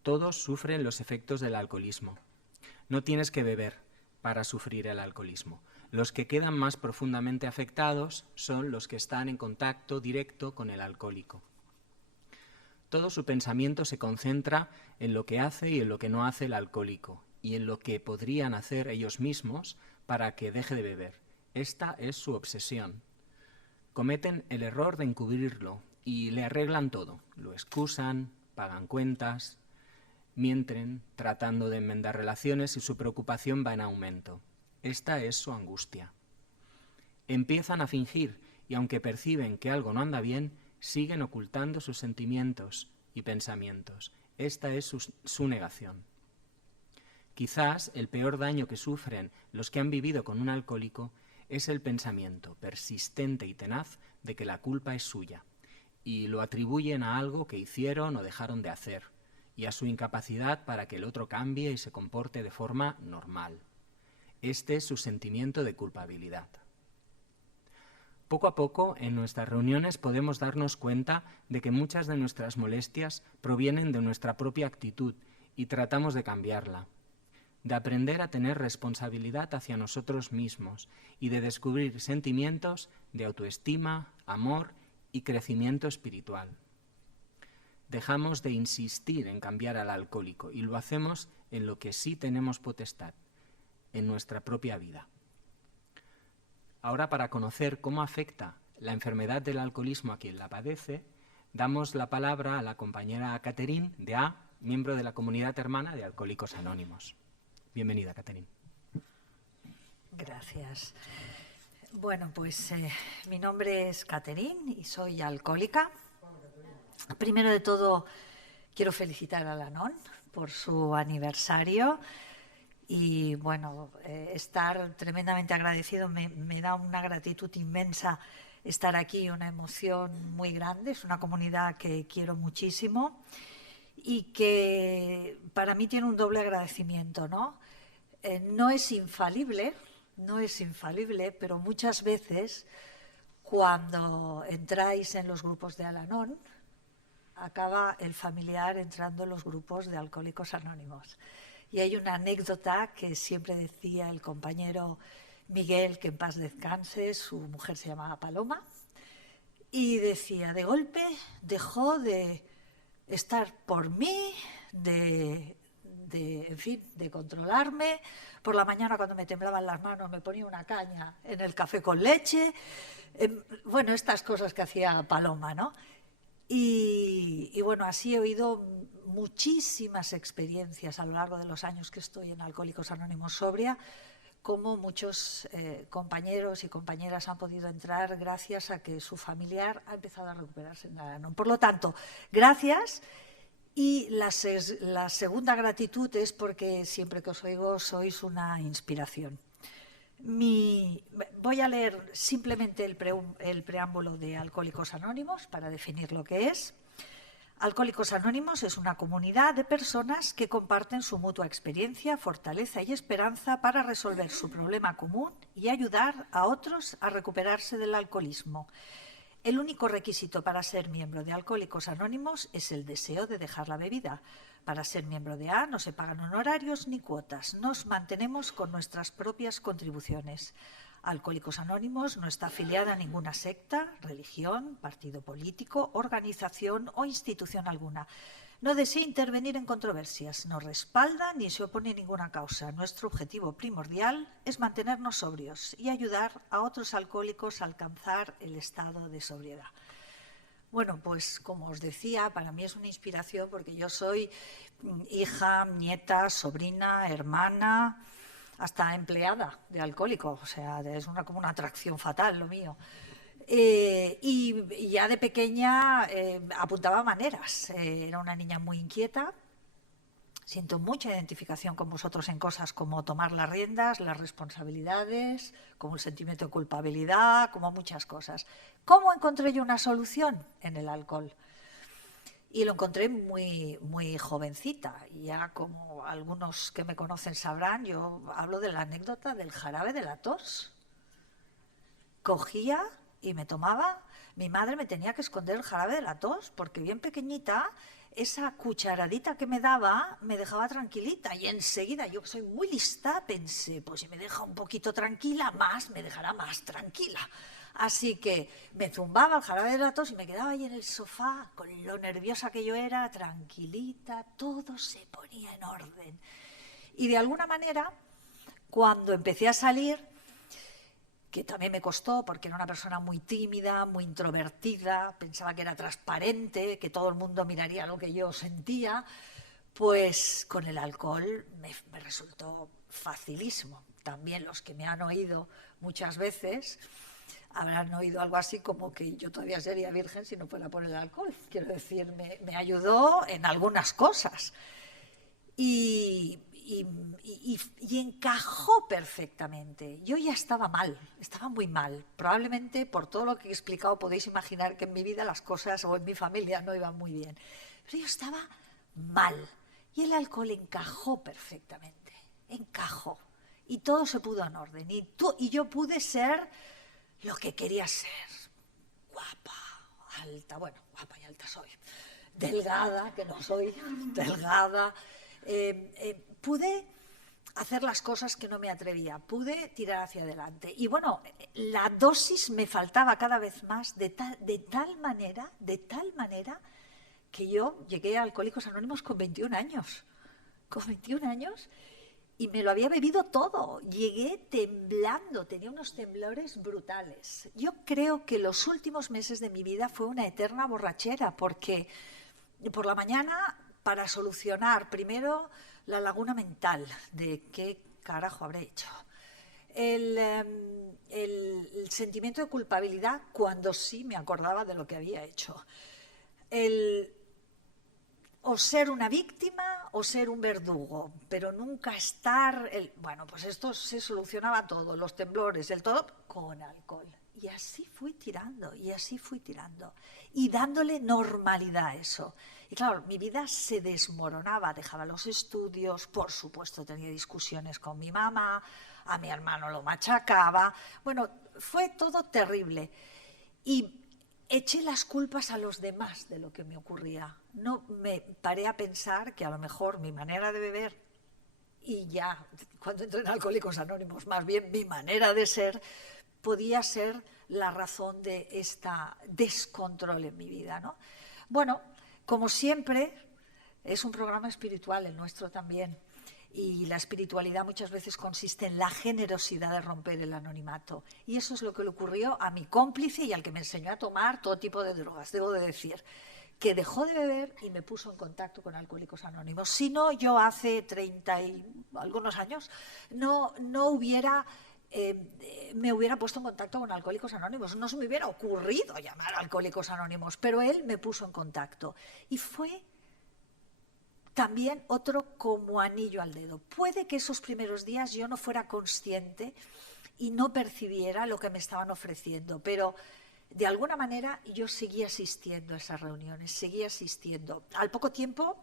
Todos sufren los efectos del alcoholismo. No tienes que beber para sufrir el alcoholismo. Los que quedan más profundamente afectados son los que están en contacto directo con el alcohólico. Todo su pensamiento se concentra en lo que hace y en lo que no hace el alcohólico, y en lo que podrían hacer ellos mismos para que deje de beber. Esta es su obsesión. Cometen el error de encubrirlo y le arreglan todo. Lo excusan, pagan cuentas, mienten, tratando de enmendar relaciones y su preocupación va en aumento. Esta es su angustia. Empiezan a fingir y aunque perciben que algo no anda bien, siguen ocultando sus sentimientos y pensamientos. Esta es su negación. Quizás el peor daño que sufren los que han vivido con un alcohólico es el pensamiento persistente y tenaz de que la culpa es suya y lo atribuyen a algo que hicieron o dejaron de hacer y a su incapacidad para que el otro cambie y se comporte de forma normal. Este es su sentimiento de culpabilidad. Poco a poco, en nuestras reuniones podemos darnos cuenta de que muchas de nuestras molestias provienen de nuestra propia actitud y tratamos de cambiarla, de aprender a tener responsabilidad hacia nosotros mismos y de descubrir sentimientos de autoestima, amor y crecimiento espiritual. Dejamos de insistir en cambiar al alcohólico y lo hacemos en lo que sí tenemos potestad, en nuestra propia vida. Ahora, para conocer cómo afecta la enfermedad del alcoholismo a quien la padece, damos la palabra a la compañera Catherine de A, miembro de la comunidad hermana de Alcohólicos Anónimos. Bienvenida, Catherine. Gracias. Bueno, pues mi nombre es Catherine y soy alcohólica. Primero de todo, quiero felicitar a Al-Anon por su aniversario. Y bueno, estar tremendamente agradecido, me da una gratitud inmensa estar aquí, una emoción muy grande. Es una comunidad que quiero muchísimo y que para mí tiene un doble agradecimiento, ¿no? No es infalible, pero muchas veces cuando entráis en los grupos de Al-Anon, acaba el familiar entrando en los grupos de Alcohólicos Anónimos. Y hay una anécdota que siempre decía el compañero Miguel, que en paz descanse, su mujer se llamaba Paloma, y decía, de golpe dejó de estar por mí, en fin, de controlarme. Por la mañana, cuando me temblaban las manos, me ponía una caña en el café con leche. Bueno, estas cosas que hacía Paloma, ¿no? Y bueno, así he oído muchísimas experiencias a lo largo de los años que estoy en Alcohólicos Anónimos sobria, cómo muchos compañeros y compañeras han podido entrar gracias a que su familiar ha empezado a recuperarse en Al-Anon. Por lo tanto, gracias. Y la segunda gratitud es porque siempre que os oigo sois una inspiración. Voy a leer simplemente el preámbulo de Alcohólicos Anónimos para definir lo que es. Alcohólicos Anónimos es una comunidad de personas que comparten su mutua experiencia, fortaleza y esperanza para resolver su problema común y ayudar a otros a recuperarse del alcoholismo. El único requisito para ser miembro de Alcohólicos Anónimos es el deseo de dejar la bebida. Para ser miembro de A no se pagan honorarios ni cuotas. Nos mantenemos con nuestras propias contribuciones. Alcohólicos Anónimos no está afiliada a ninguna secta, religión, partido político, organización o institución alguna. No desea intervenir en controversias, no respalda ni se opone a ninguna causa. Nuestro objetivo primordial es mantenernos sobrios y ayudar a otros alcohólicos a alcanzar el estado de sobriedad. Bueno, pues como os decía, para mí es una inspiración porque yo soy hija, nieta, sobrina, hermana, hasta empleada de alcohólico. O sea, es como una atracción fatal lo mío. Y ya de pequeña apuntaba maneras. Era una niña muy inquieta. Siento mucha identificación con vosotros en cosas como tomar las riendas, las responsabilidades, como el sentimiento de culpabilidad, como muchas cosas. ¿Cómo encontré yo una solución? En el alcohol. Y lo encontré muy, muy jovencita. Y ya como algunos que me conocen sabrán, yo hablo de la anécdota del jarabe de la tos. Cogía y me tomaba. Mi madre me tenía que esconder el jarabe de la tos porque bien pequeñita esa cucharadita que me daba me dejaba tranquilita y enseguida, yo soy muy lista, pensé, pues si me deja un poquito tranquila, me dejará más tranquila. Así que me zumbaba el jarabe de la tos y me quedaba ahí en el sofá con lo nerviosa que yo era, tranquilita, todo se ponía en orden. Y de alguna manera, cuando empecé a salir, que también me costó porque era una persona muy tímida, muy introvertida, pensaba que era transparente, que todo el mundo miraría lo que yo sentía, pues con el alcohol me resultó facilísimo. También los que me han oído muchas veces habrán oído algo así como que yo todavía sería virgen si no fuera por el alcohol. Quiero decir, me ayudó en algunas cosas. Y encajó perfectamente. Yo ya estaba mal, estaba muy mal. Probablemente por todo lo que he explicado podéis imaginar que en mi vida las cosas o en mi familia no iban muy bien. Pero yo estaba mal y el alcohol encajó perfectamente, encajó. Y todo se pudo en orden. Y yo pude ser lo que quería ser. Guapa, alta, bueno, guapa y alta soy. Delgada, que no soy delgada. Pude hacer las cosas que no me atrevía, pude tirar hacia adelante. Y bueno, la dosis me faltaba cada vez más, de tal manera que yo llegué a Alcohólicos Anónimos con 21 años. Con 21 años, y me lo había bebido todo. Llegué temblando, tenía unos temblores brutales. Yo creo que los últimos meses de mi vida fue una eterna borrachera, porque por la mañana, para solucionar primero la laguna mental de qué carajo habré hecho, el sentimiento de culpabilidad cuando sí me acordaba de lo que había hecho, o ser una víctima o ser un verdugo, pero nunca estar... Bueno, pues esto se solucionaba todo, los temblores, el todo, con alcohol. Y así fui tirando, y dándole normalidad a eso. Y claro, mi vida se desmoronaba, dejaba los estudios, por supuesto tenía discusiones con mi mamá, a mi hermano lo machacaba. Bueno, fue todo terrible. Y eché las culpas a los demás de lo que me ocurría. No me paré a pensar que a lo mejor mi manera de beber, y ya cuando entré en Alcohólicos Anónimos, más bien mi manera de ser, podía ser la razón de este descontrol en mi vida, ¿no? Bueno, como siempre, es un programa espiritual, el nuestro también. Y la espiritualidad muchas veces consiste en la generosidad de romper el anonimato. Y eso es lo que le ocurrió a mi cómplice y al que me enseñó a tomar todo tipo de drogas. Debo de decir que dejó de beber y me puso en contacto con Alcohólicos Anónimos. Si no, yo hace 30 y algunos años no hubiera... me hubiera puesto en contacto con Alcohólicos Anónimos. No se me hubiera ocurrido llamar a Alcohólicos Anónimos, pero él me puso en contacto. Y fue también otro como anillo al dedo. Puede que esos primeros días yo no fuera consciente y no percibiera lo que me estaban ofreciendo, pero de alguna manera yo seguía asistiendo a esas reuniones, seguía asistiendo. Al poco tiempo,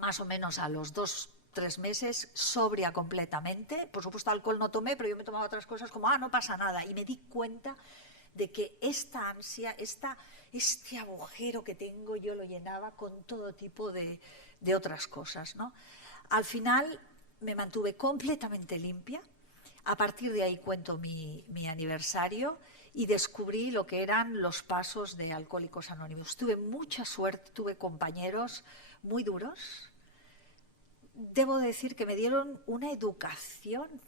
más o menos a los 2-3 meses, sobria completamente. Por supuesto, alcohol no tomé, pero yo me tomaba otras cosas como, no pasa nada. Y me di cuenta de que esta ansia, este agujero que tengo, yo lo llenaba con todo tipo de otras cosas, ¿no? Al final me mantuve completamente limpia. A partir de ahí cuento mi aniversario y descubrí lo que eran los pasos de Alcohólicos Anónimos. Tuve mucha suerte, tuve compañeros muy duros. Debo decir que me dieron una educación.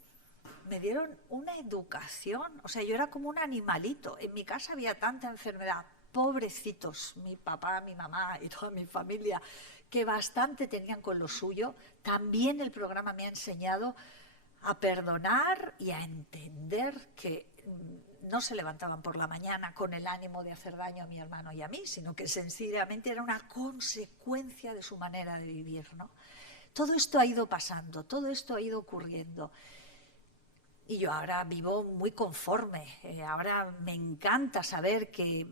O sea, yo era como un animalito. En mi casa había tanta enfermedad. Pobrecitos, mi papá, mi mamá y toda mi familia, que bastante tenían con lo suyo. También el programa me ha enseñado a perdonar y a entender que no se levantaban por la mañana con el ánimo de hacer daño a mi hermano y a mí, sino que sencillamente era una consecuencia de su manera de vivir, ¿no? Todo esto ha ido pasando, todo esto ha ido ocurriendo. Y yo ahora vivo muy conforme. Ahora me encanta saber que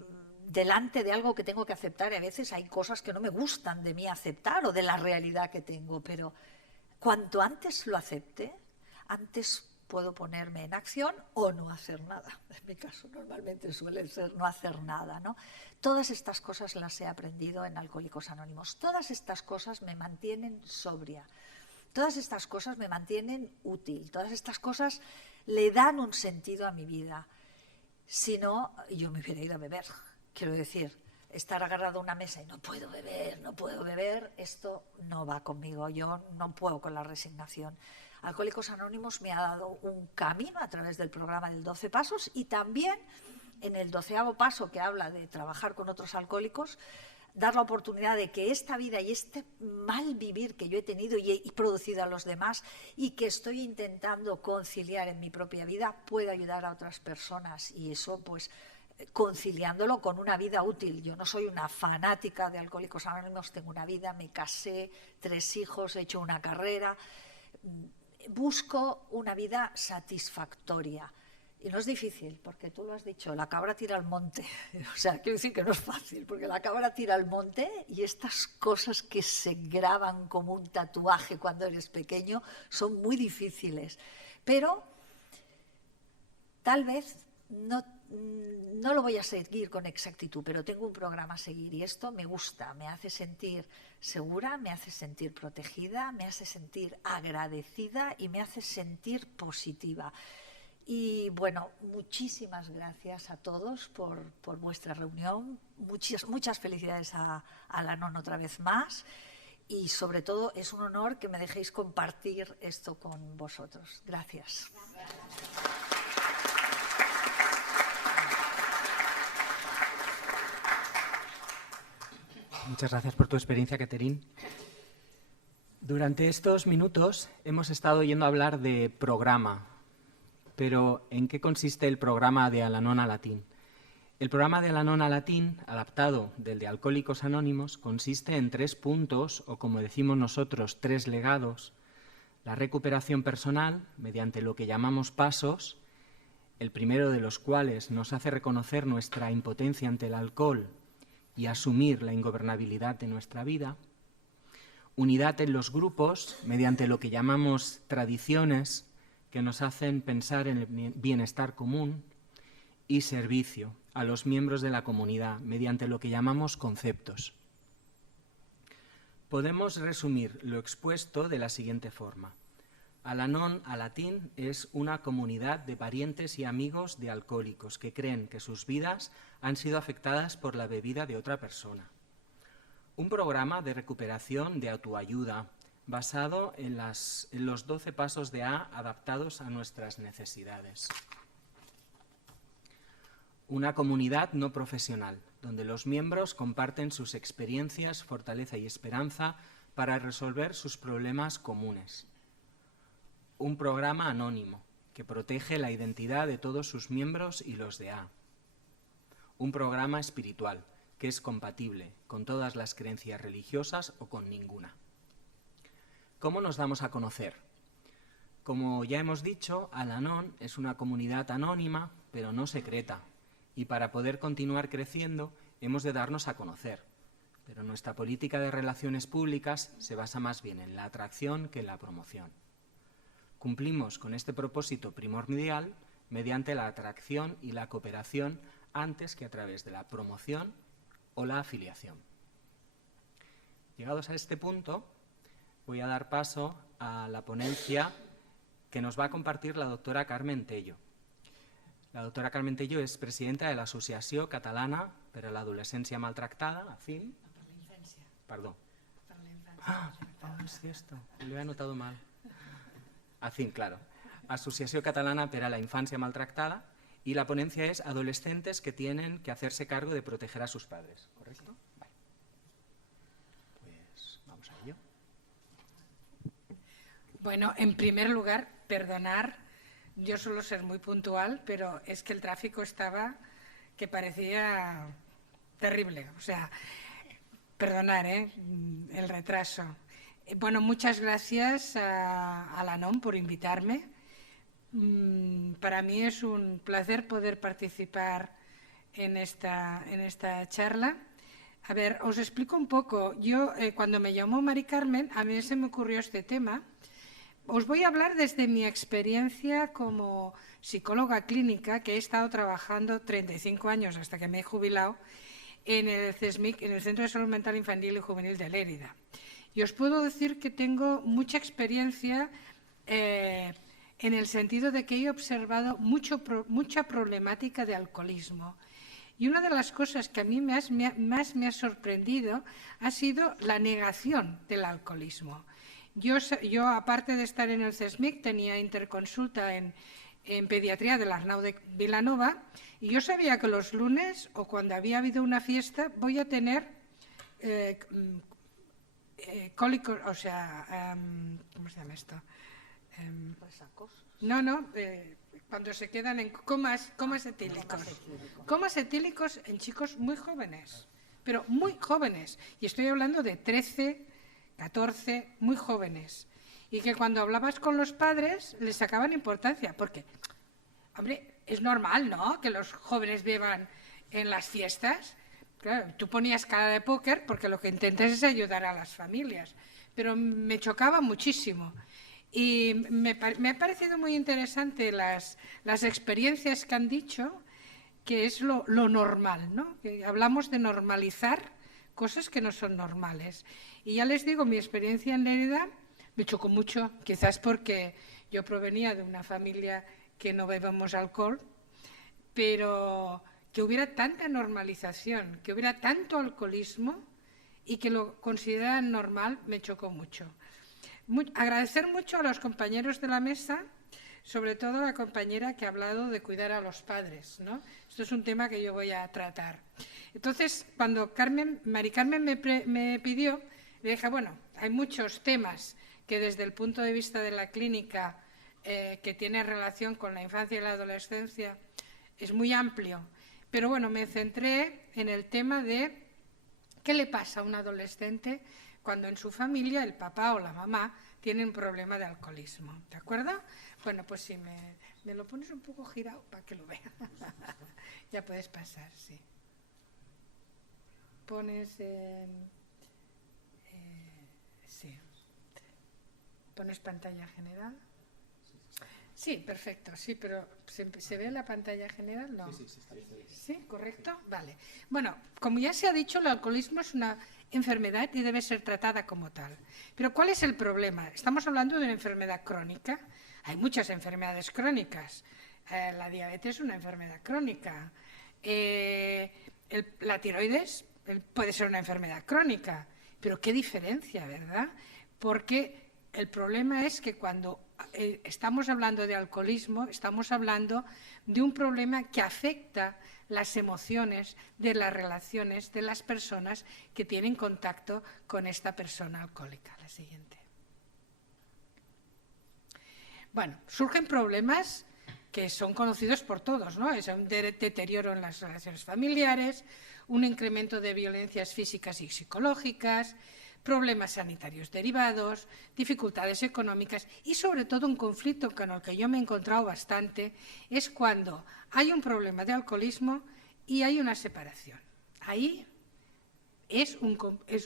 delante de algo que tengo que aceptar, y a veces hay cosas que no me gustan de mí aceptar o de la realidad que tengo, pero cuanto antes lo acepte, antes puedo ponerme en acción o no hacer nada. En mi caso normalmente suele ser no hacer nada, ¿no? Todas estas cosas las he aprendido en Alcohólicos Anónimos. Todas estas cosas me mantienen sobria. Todas estas cosas me mantienen útil. Todas estas cosas le dan un sentido a mi vida. Si no, yo me hubiera ido a beber. Quiero decir, estar agarrado a una mesa y no puedo beber, esto no va conmigo. Yo no puedo con la resignación. Alcohólicos Anónimos me ha dado un camino a través del programa del 12 Pasos y también en el 12º paso, que habla de trabajar con otros alcohólicos, dar la oportunidad de que esta vida y este mal vivir que yo he tenido y he producido a los demás y que estoy intentando conciliar en mi propia vida pueda ayudar a otras personas, y eso pues conciliándolo con una vida útil. Yo no soy una fanática de Alcohólicos Anónimos, tengo una vida, me casé, 3 hijos, he hecho una carrera, busco una vida satisfactoria. Y no es difícil, porque tú lo has dicho, la cabra tira al monte. O sea, quiero decir que no es fácil, porque la cabra tira al monte y estas cosas que se graban como un tatuaje cuando eres pequeño son muy difíciles. Pero tal vez no lo voy a seguir con exactitud, pero tengo un programa a seguir y esto me gusta, me hace sentir segura, me hace sentir protegida, me hace sentir agradecida y me hace sentir positiva. Y bueno, muchísimas gracias a todos por vuestra reunión, muchas felicidades a Al-Anon otra vez más y sobre todo es un honor que me dejéis compartir esto con vosotros. Gracias. Muchas gracias por tu experiencia, Catherine. Durante estos minutos hemos estado oyendo hablar de programa, pero ¿en qué consiste el programa de Al-Anon Alatín? El programa de Al-Anon Alatín, adaptado del de Alcohólicos Anónimos, consiste en 3 puntos, o como decimos nosotros, 3 legados. La recuperación personal, mediante lo que llamamos pasos, el primero de los cuales nos hace reconocer nuestra impotencia ante el alcohol y asumir la ingobernabilidad de nuestra vida. Unidad en los grupos, mediante lo que llamamos tradiciones, que nos hacen pensar en el bienestar común. Y servicio a los miembros de la comunidad, mediante lo que llamamos conceptos. Podemos resumir lo expuesto de la siguiente forma. Al-Anon Alatín es una comunidad de parientes y amigos de alcohólicos que creen que sus vidas han sido afectadas por la bebida de otra persona. Un programa de recuperación de autoayuda basado en los 12 pasos de A adaptados a nuestras necesidades. Una comunidad no profesional, donde los miembros comparten sus experiencias, fortaleza y esperanza para resolver sus problemas comunes. Un programa anónimo, que protege la identidad de todos sus miembros y los de A. Un programa espiritual, que es compatible con todas las creencias religiosas o con ninguna. ¿Cómo nos damos a conocer? Como ya hemos dicho, Al-Anon es una comunidad anónima, pero no secreta, y para poder continuar creciendo hemos de darnos a conocer. Pero nuestra política de relaciones públicas se basa más bien en la atracción que en la promoción. Cumplimos con este propósito primordial mediante la atracción y la cooperación antes que a través de la promoción o la afiliación. Llegados a este punto, voy a dar paso a la ponencia que nos va a compartir la doctora Carmen Tello. La doctora Carmen Tello és presidenta de l'Associació Catalana per a l'Adolescència Maltractada, ACIM. Perdó. Es esto, lo he anotado mal. ACIM, claro. Asociación Catalana para la Infancia Maltratada, y la ponencia es adolescentes que tienen que hacerse cargo de proteger a sus padres, ¿correcto? Vale. Pues vamos a ello. Bueno, en primer lugar, perdonar, yo suelo ser muy puntual, pero es que el tráfico estaba que parecía terrible, o sea, perdonar el retraso. Bueno, muchas gracias a Al-Anon por invitarme. Para mí es un placer poder participar en esta charla. A ver, os explico un poco. Yo, cuando me llamó Mari Carmen, a mí se me ocurrió este tema. Os voy a hablar desde mi experiencia como psicóloga clínica, que he estado trabajando 35 años hasta que me he jubilado en el CESMIC, en el Centro de Salud Mental Infantil y Juvenil de Lérida. Y os puedo decir que tengo mucha experiencia en el sentido de que he observado mucha problemática de alcoholismo. Y una de las cosas que a mí más me ha sorprendido ha sido la negación del alcoholismo. Yo, aparte de estar en el CESMIC, tenía interconsulta en pediatría del Arnau de Vilanova, y yo sabía que los lunes o cuando había habido una fiesta voy a tener cólicos, o sea, ¿cómo se llama esto? Cuando se quedan en comas etílicos. Comas etílicos en chicos muy jóvenes, pero muy jóvenes. Y estoy hablando de 13, 14, muy jóvenes. Y que cuando hablabas con los padres les sacaban importancia, porque, hombre, es normal, ¿no?, que los jóvenes beban en las fiestas. Claro, tú ponías cara de póker porque lo que intentas es ayudar a las familias. Pero me chocaba muchísimo. Y me ha parecido muy interesante las experiencias que han dicho, que es lo normal, ¿no? Que hablamos de normalizar cosas que no son normales. Y ya les digo, mi experiencia en Lérida me chocó mucho, quizás porque yo provenía de una familia que no bebemos alcohol, pero que hubiera tanta normalización, que hubiera tanto alcoholismo y que lo consideraran normal, me chocó mucho. Agradecer mucho a los compañeros de la mesa, sobre todo a la compañera que ha hablado de cuidar a los padres, ¿no? Esto es un tema que yo voy a tratar. Entonces, cuando Mari Carmen me pidió, le dije, bueno, hay muchos temas que desde el punto de vista de la clínica que tiene relación con la infancia y la adolescencia es muy amplio, pero bueno, me centré en el tema de qué le pasa a un adolescente cuando en su familia el papá o la mamá tienen un problema de alcoholismo, ¿de acuerdo? Bueno, pues si me lo pones un poco girado para que lo vea. Ya puedes pasar, sí. Pones sí. ¿Pones pantalla general? Sí, perfecto, sí, pero ¿se ve la pantalla general? No. Sí, está bien. ¿Sí? ¿Correcto? Vale. Bueno, como ya se ha dicho, el alcoholismo es una enfermedad y debe ser tratada como tal. Pero ¿cuál es el problema? Estamos hablando de una enfermedad crónica. Hay muchas enfermedades crónicas. La diabetes es una enfermedad crónica. La tiroides puede ser una enfermedad crónica. Pero qué diferencia, ¿verdad? Porque el problema es que cuando estamos hablando de alcoholismo, estamos hablando de un problema que afecta las emociones de las relaciones de las personas que tienen contacto con esta persona alcohólica. La siguiente. Bueno, surgen problemas que son conocidos por todos, ¿no? Es un deterioro en las relaciones familiares, un incremento de violencias físicas y psicológicas, problemas sanitarios derivados, dificultades económicas y sobre todo un conflicto con el que yo me he encontrado bastante es cuando hay un problema de alcoholismo y hay una separación. Ahí es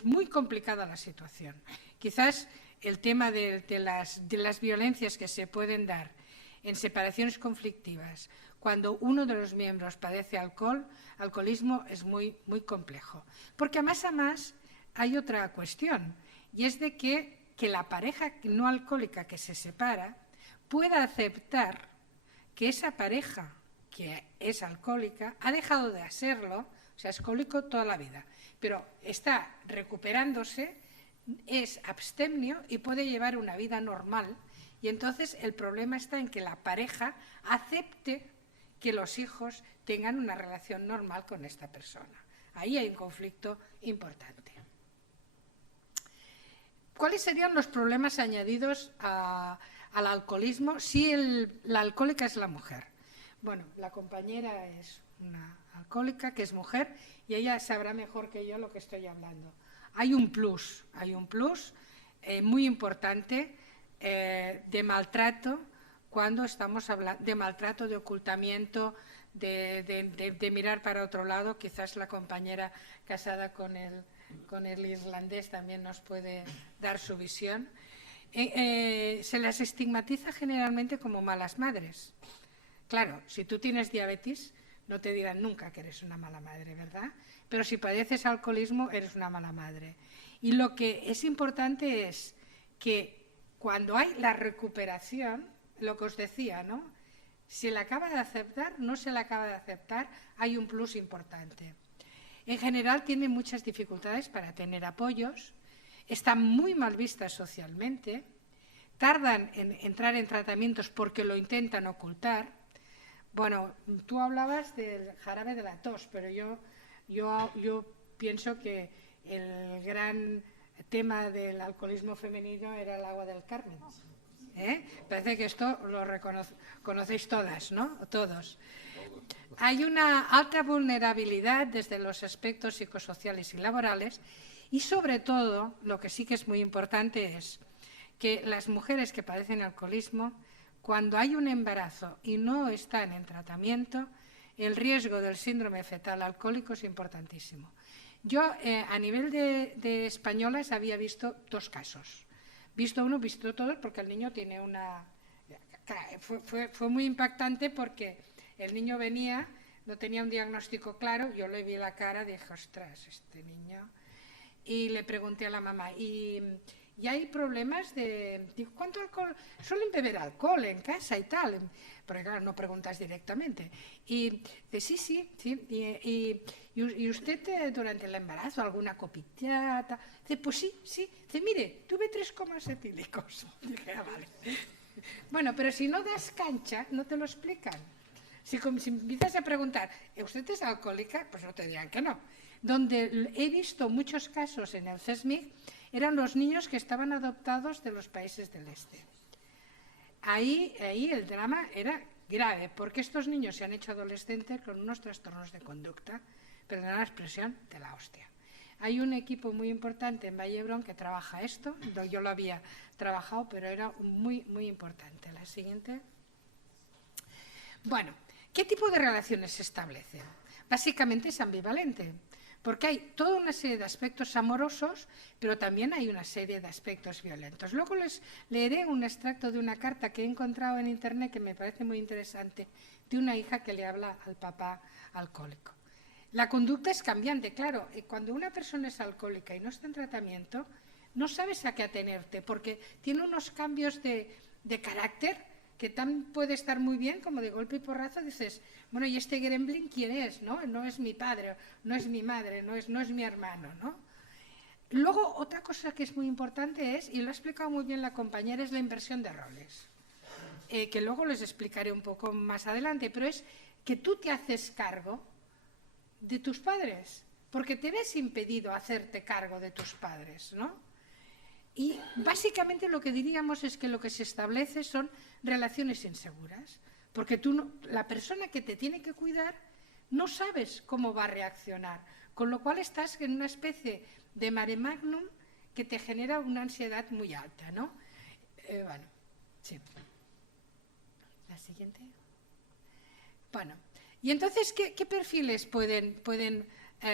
muy complicada la situación. Quizás el tema de las violencias que se pueden dar en separaciones conflictivas cuando uno de los miembros padece alcoholismo es muy complejo. Porque a más hay otra cuestión, y es de que la pareja no alcohólica que se separa pueda aceptar que esa pareja que es alcohólica ha dejado de serlo, o sea, es alcohólico toda la vida, pero está recuperándose, es abstemio y puede llevar una vida normal, y entonces el problema está en que la pareja acepte que los hijos tengan una relación normal con esta persona. Ahí hay un conflicto importante. ¿Cuáles serían los problemas añadidos al alcoholismo si la alcohólica es la mujer? Bueno, la compañera es una alcohólica que es mujer y ella sabrá mejor que yo lo que estoy hablando. Hay un plus muy importante de maltrato cuando estamos hablando de maltrato, de ocultamiento, de mirar para otro lado. Quizás la compañera casada con el irlandés también nos puede dar su visión. Se las estigmatiza generalmente como malas madres. Claro, si tú tienes diabetes, no te dirán nunca que eres una mala madre, ¿verdad? Pero si padeces alcoholismo, eres una mala madre. Y lo que es importante es que cuando hay la recuperación, lo que os decía, ¿no? Si la acaba de aceptar, no se la acaba de aceptar, hay un plus importante. En general tiene muchas dificultades para tener apoyos, están muy mal vistas socialmente, tardan en entrar en tratamientos porque lo intentan ocultar. Bueno, tú hablabas del jarabe de la tos, pero yo pienso que el gran tema del alcoholismo femenino era el agua del Carmen. Parece que esto lo conocéis todas, ¿no? Todos. Hay una alta vulnerabilidad desde los aspectos psicosociales y laborales y sobre todo, lo que sí que es muy importante es que las mujeres que padecen alcoholismo, cuando hay un embarazo y no están en tratamiento, el riesgo del síndrome fetal alcohólico es importantísimo. Yo a nivel de españolas había visto 2 casos. visto uno, visto todos, porque el niño tiene una... Fue muy impactante porque el niño venía, no tenía un diagnóstico claro, yo le vi la cara, dije, ostras, este niño... Y le pregunté a la mamá, ¿y hay problemas de... Digo, ¿cuánto alcohol? Suelen beber alcohol en casa y tal, porque claro, no preguntas directamente. Y dice, sí. ¿Y usted durante el embarazo alguna copita? Dice, pues sí. Dice, mire, tuve 3 etílicos. Dije, vale. Bueno, pero si no das cancha, no te lo explican. Si empiezas a preguntar, ¿usted es alcohólica? Pues no te dirán que no. Donde he visto muchos casos en el CESMIC eran los niños que estaban adoptados de los países del este. Ahí el drama era grave, porque estos niños se han hecho adolescentes con unos trastornos de conducta, perdona la expresión, de la hostia. Hay un equipo muy importante en Vallebrón que trabaja esto, yo lo había trabajado, pero era muy, muy importante. La siguiente. Bueno, ¿qué tipo de relaciones se establecen? Básicamente es ambivalente, porque hay toda una serie de aspectos amorosos, pero también hay una serie de aspectos violentos. Luego les leeré un extracto de una carta que he encontrado en internet que me parece muy interesante, de una hija que le habla al papá alcohólico. La conducta es cambiante, claro. Cuando una persona es alcohólica y no está en tratamiento, no sabes a qué atenerte, porque tiene unos cambios de carácter que tan puede estar muy bien como de golpe y porrazo dices, bueno, ¿y este gremlin quién es? No es mi padre, no es mi madre, no es mi hermano, ¿no? Luego, otra cosa que es muy importante es, y lo ha explicado muy bien la compañera, es la inversión de roles, que luego les explicaré un poco más adelante, pero es que tú te haces cargo de tus padres, porque te ves impedido hacerte cargo de tus padres, ¿no? Y básicamente lo que diríamos es que lo que se establece son relaciones inseguras, porque la persona que te tiene que cuidar no sabes cómo va a reaccionar, con lo cual estás en una especie de mare magnum que te genera una ansiedad muy alta, ¿no? Bueno, sí. La siguiente. Bueno, y entonces, ¿qué perfiles pueden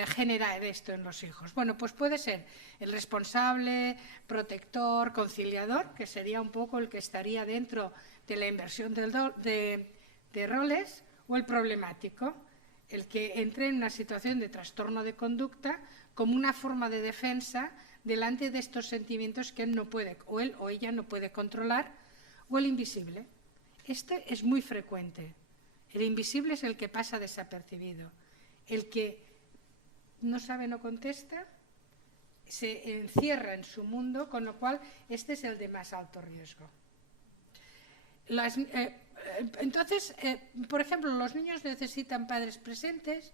generar esto en los hijos? Bueno, pues puede ser el responsable, protector, conciliador, que sería un poco el que estaría dentro de la inversión de roles, o el problemático, el que entre en una situación de trastorno de conducta como una forma de defensa delante de estos sentimientos que él no puede, o él o ella no puede controlar, o el invisible. Este es muy frecuente. El invisible es el que pasa desapercibido, el que no sabe, no contesta, se encierra en su mundo, con lo cual este es el de más alto riesgo. Entonces, por ejemplo, los niños necesitan padres presentes,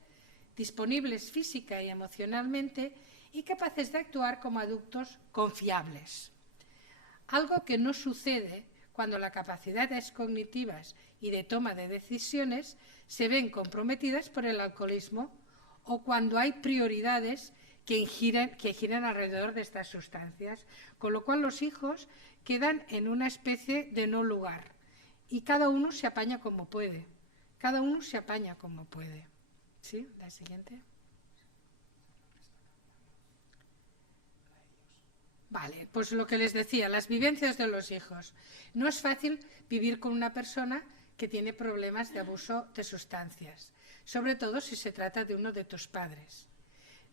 disponibles física y emocionalmente y capaces de actuar como adultos confiables. Algo que no sucede cuando las capacidades cognitivas y de toma de decisiones se ven comprometidas por el alcoholismo o cuando hay prioridades que giran alrededor de estas sustancias, con lo cual los hijos quedan en una especie de no lugar y cada uno se apaña como puede. Cada uno se apaña como puede. ¿Sí? La siguiente. Vale, pues lo que les decía, las vivencias de los hijos. No es fácil vivir con una persona que tiene problemas de abuso de sustancias, sobre todo si se trata de uno de tus padres.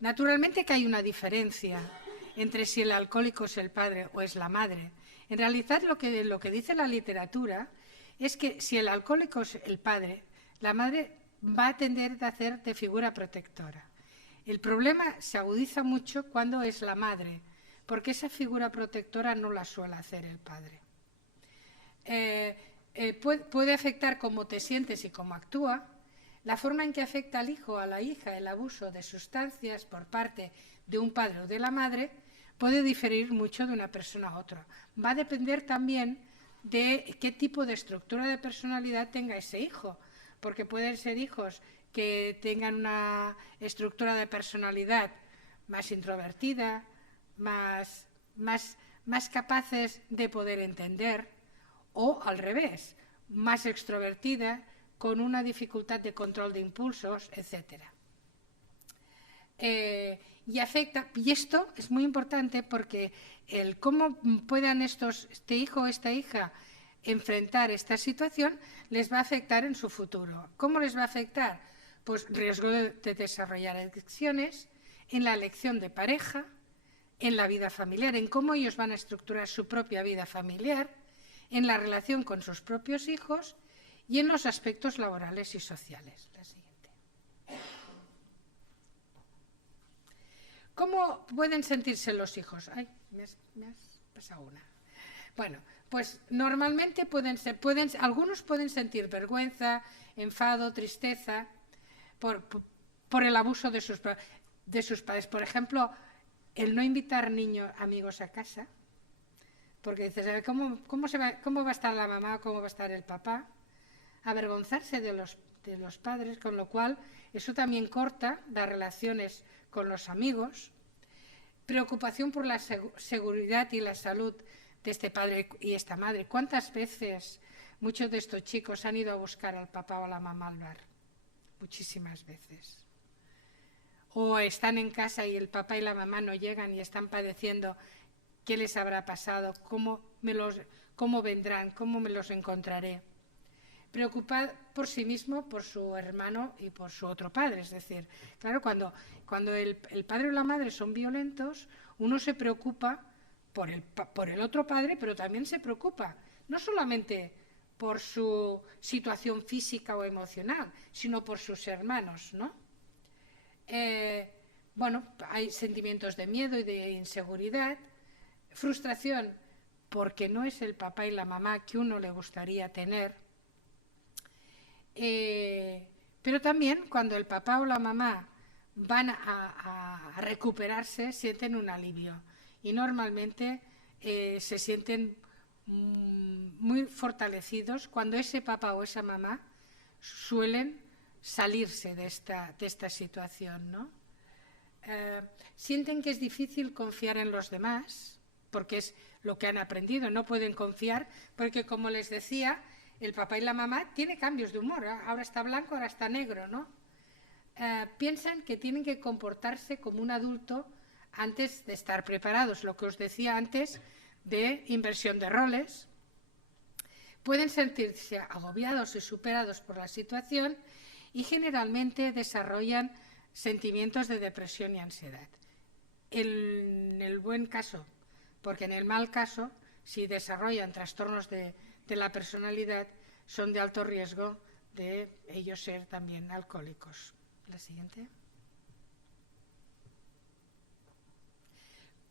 Naturalmente que hay una diferencia entre si el alcohólico es el padre o es la madre. En realidad lo que dice la literatura es que si el alcohólico es el padre, la madre va a tender a hacer de figura protectora. El problema se agudiza mucho cuando es la madre, porque esa figura protectora no la suele hacer el padre. Puede afectar cómo te sientes y cómo actúa, la forma en que afecta al hijo o a la hija el abuso de sustancias por parte de un padre o de la madre puede diferir mucho de una persona a otra. Va a depender también de qué tipo de estructura de personalidad tenga ese hijo, porque pueden ser hijos que tengan una estructura de personalidad más introvertida, más capaces de poder entender, o al revés, más extrovertida, con una dificultad de control de impulsos, etc. Y esto es muy importante porque el cómo puedan este hijo o esta hija enfrentar esta situación les va a afectar en su futuro. ¿Cómo les va a afectar? Pues riesgo de desarrollar adicciones, en la elección de pareja, en la vida familiar, en cómo ellos van a estructurar su propia vida familiar, en la relación con sus propios hijos y en los aspectos laborales y sociales. La siguiente. ¿Cómo pueden sentirse los hijos? Ay, me has pasado una. Bueno, pues normalmente algunos pueden sentir vergüenza, enfado, tristeza por el abuso de sus padres. Por ejemplo, el no invitar amigos a casa, porque dices, ¿cómo va a estar la mamá, cómo va a estar el papá? Avergonzarse de los padres, con lo cual eso también corta las relaciones con los amigos. Preocupación por la seguridad y la salud de este padre y esta madre. ¿Cuántas veces muchos de estos chicos han ido a buscar al papá o a la mamá al bar? Muchísimas veces. O están en casa y el papá y la mamá no llegan y están padeciendo qué les habrá pasado, cómo vendrán, cómo me los encontraré. Preocupado por sí mismo, por su hermano y por su otro padre. Es decir, claro, cuando el padre o la madre son violentos, uno se preocupa por el otro padre, pero también se preocupa, no solamente por su situación física o emocional, sino por sus hermanos, ¿no? Hay sentimientos de miedo y de inseguridad, frustración porque no es el papá y la mamá que uno le gustaría tener, pero también cuando el papá o la mamá van a recuperarse sienten un alivio y normalmente se sienten muy fortalecidos cuando ese papá o esa mamá suelen salirse de esta situación, ¿no? Sienten que es difícil confiar en los demás porque es lo que han aprendido, no pueden confiar porque, como les decía, el papá y la mamá tienen cambios de humor, ahora está blanco, ahora está negro, ¿no? Piensan que tienen que comportarse como un adulto antes de estar preparados, lo que os decía antes de inversión de roles. Pueden sentirse agobiados y superados por la situación y generalmente desarrollan sentimientos de depresión y ansiedad. En el buen caso, porque en el mal caso, si desarrollan trastornos de la personalidad, son de alto riesgo de ellos ser también alcohólicos. La siguiente.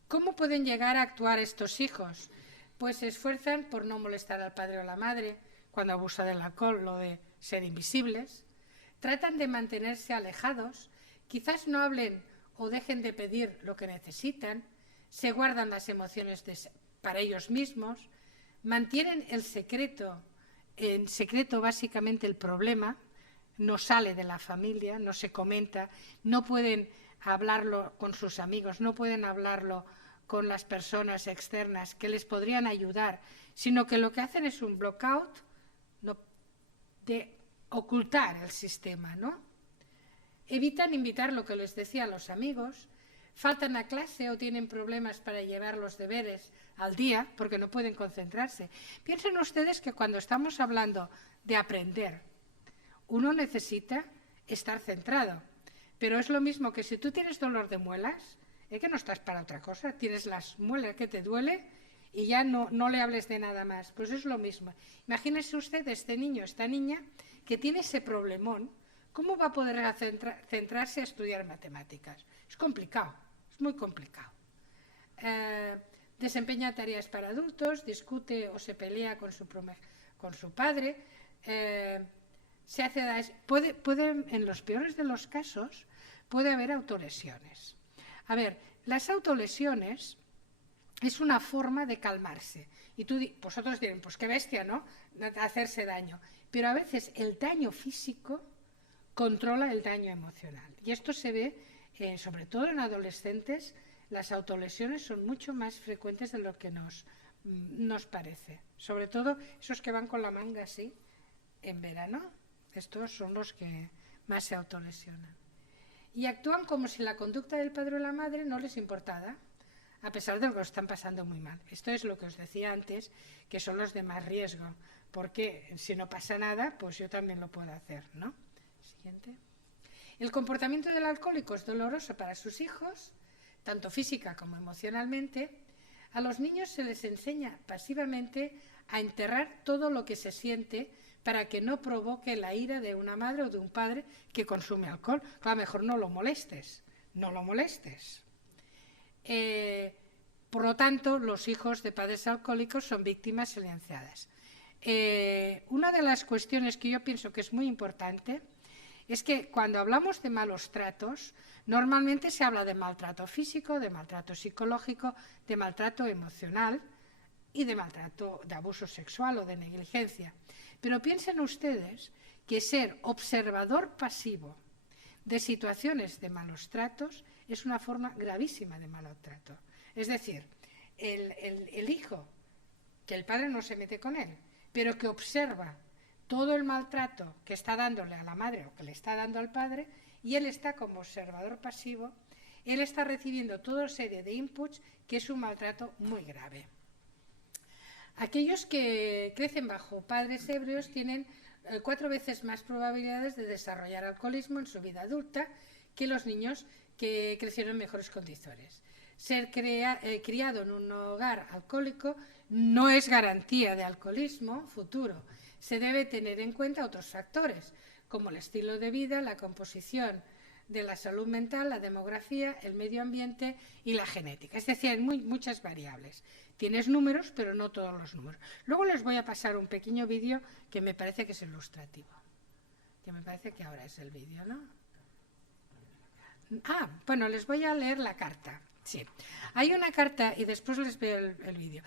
¿Cómo pueden llegar a actuar estos hijos? Pues se esfuerzan por no molestar al padre o la madre cuando abusa del alcohol, lo de ser invisibles. Tratan de mantenerse alejados, quizás no hablen o dejen de pedir lo que necesitan, se guardan las emociones para ellos mismos, mantienen el secreto, en secreto básicamente el problema, no sale de la familia, no se comenta, no pueden hablarlo con sus amigos, no pueden hablarlo con las personas externas que les podrían ayudar, sino que lo que hacen es un blockout de ocultar el sistema, ¿no? Evitan invitar, lo que les decía, a los amigos, faltan a clase o tienen problemas para llevar los deberes al día porque no pueden concentrarse. Piensen ustedes que cuando estamos hablando de aprender, uno necesita estar centrado, pero es lo mismo que si tú tienes dolor de muelas, es que no estás para otra cosa, tienes las muelas que te duele y ya no le hables de nada más. Pues es lo mismo. Imagínese usted este niño, esta niña, que tiene ese problemón, ¿cómo va a poder centrarse a estudiar matemáticas? Es complicado, es muy complicado. Desempeña tareas para adultos, discute o se pelea con su padre, se hace en los peores de los casos, puede haber autolesiones. A ver, las autolesiones es una forma de calmarse. Y vosotros diréis, pues qué bestia, ¿no? Hacerse daño. Pero a veces el daño físico controla el daño emocional. Y esto se ve, sobre todo en adolescentes, las autolesiones son mucho más frecuentes de lo que nos parece. Sobre todo esos que van con la manga así en verano. Estos son los que más se autolesionan. Y actúan como si la conducta del padre o la madre no les importara. a pesar de que lo están pasando muy mal. Esto es lo que os decía antes, que son los de más riesgo, porque si no pasa nada, pues yo también lo puedo hacer, ¿no? Siguiente. El comportamiento del alcohólico es doloroso para sus hijos, tanto física como emocionalmente. A los niños se les enseña pasivamente a enterrar todo lo que se siente para que no provoque la ira de una madre o de un padre que consume alcohol. Claro, mejor no lo molestes, no lo molestes. Por lo tanto, los hijos de padres alcohólicos son víctimas silenciadas. Una de las cuestiones que yo pienso que es muy importante es que cuando hablamos de malos tratos, normalmente se habla de maltrato físico, de maltrato psicológico, de maltrato emocional y de maltrato de abuso sexual o de negligencia. Pero piensen ustedes que ser observador pasivo de situaciones de malos tratos es una forma gravísima de maltrato. Es decir, el hijo, que el padre no se mete con él, pero que observa todo el maltrato que está dándole a la madre o que le está dando al padre, y él está como observador pasivo, él está recibiendo toda serie de inputs que es un maltrato muy grave. Aquellos que crecen bajo padres ebrios tienen 4 veces más probabilidades de desarrollar alcoholismo en su vida adulta que los niños que crecieron en mejores condiciones. Ser criado en un hogar alcohólico no es garantía de alcoholismo futuro. Se debe tener en cuenta otros factores, como el estilo de vida, la composición de la salud mental, la demografía, el medio ambiente y la genética. Es decir, hay muchas variables. Tienes números, pero no todos los números. Luego les voy a pasar un pequeño vídeo que me parece que es ilustrativo. Que me parece que ahora es el vídeo, ¿no? Bueno, les voy a leer la carta. Sí, hay una carta y después les veo el vídeo.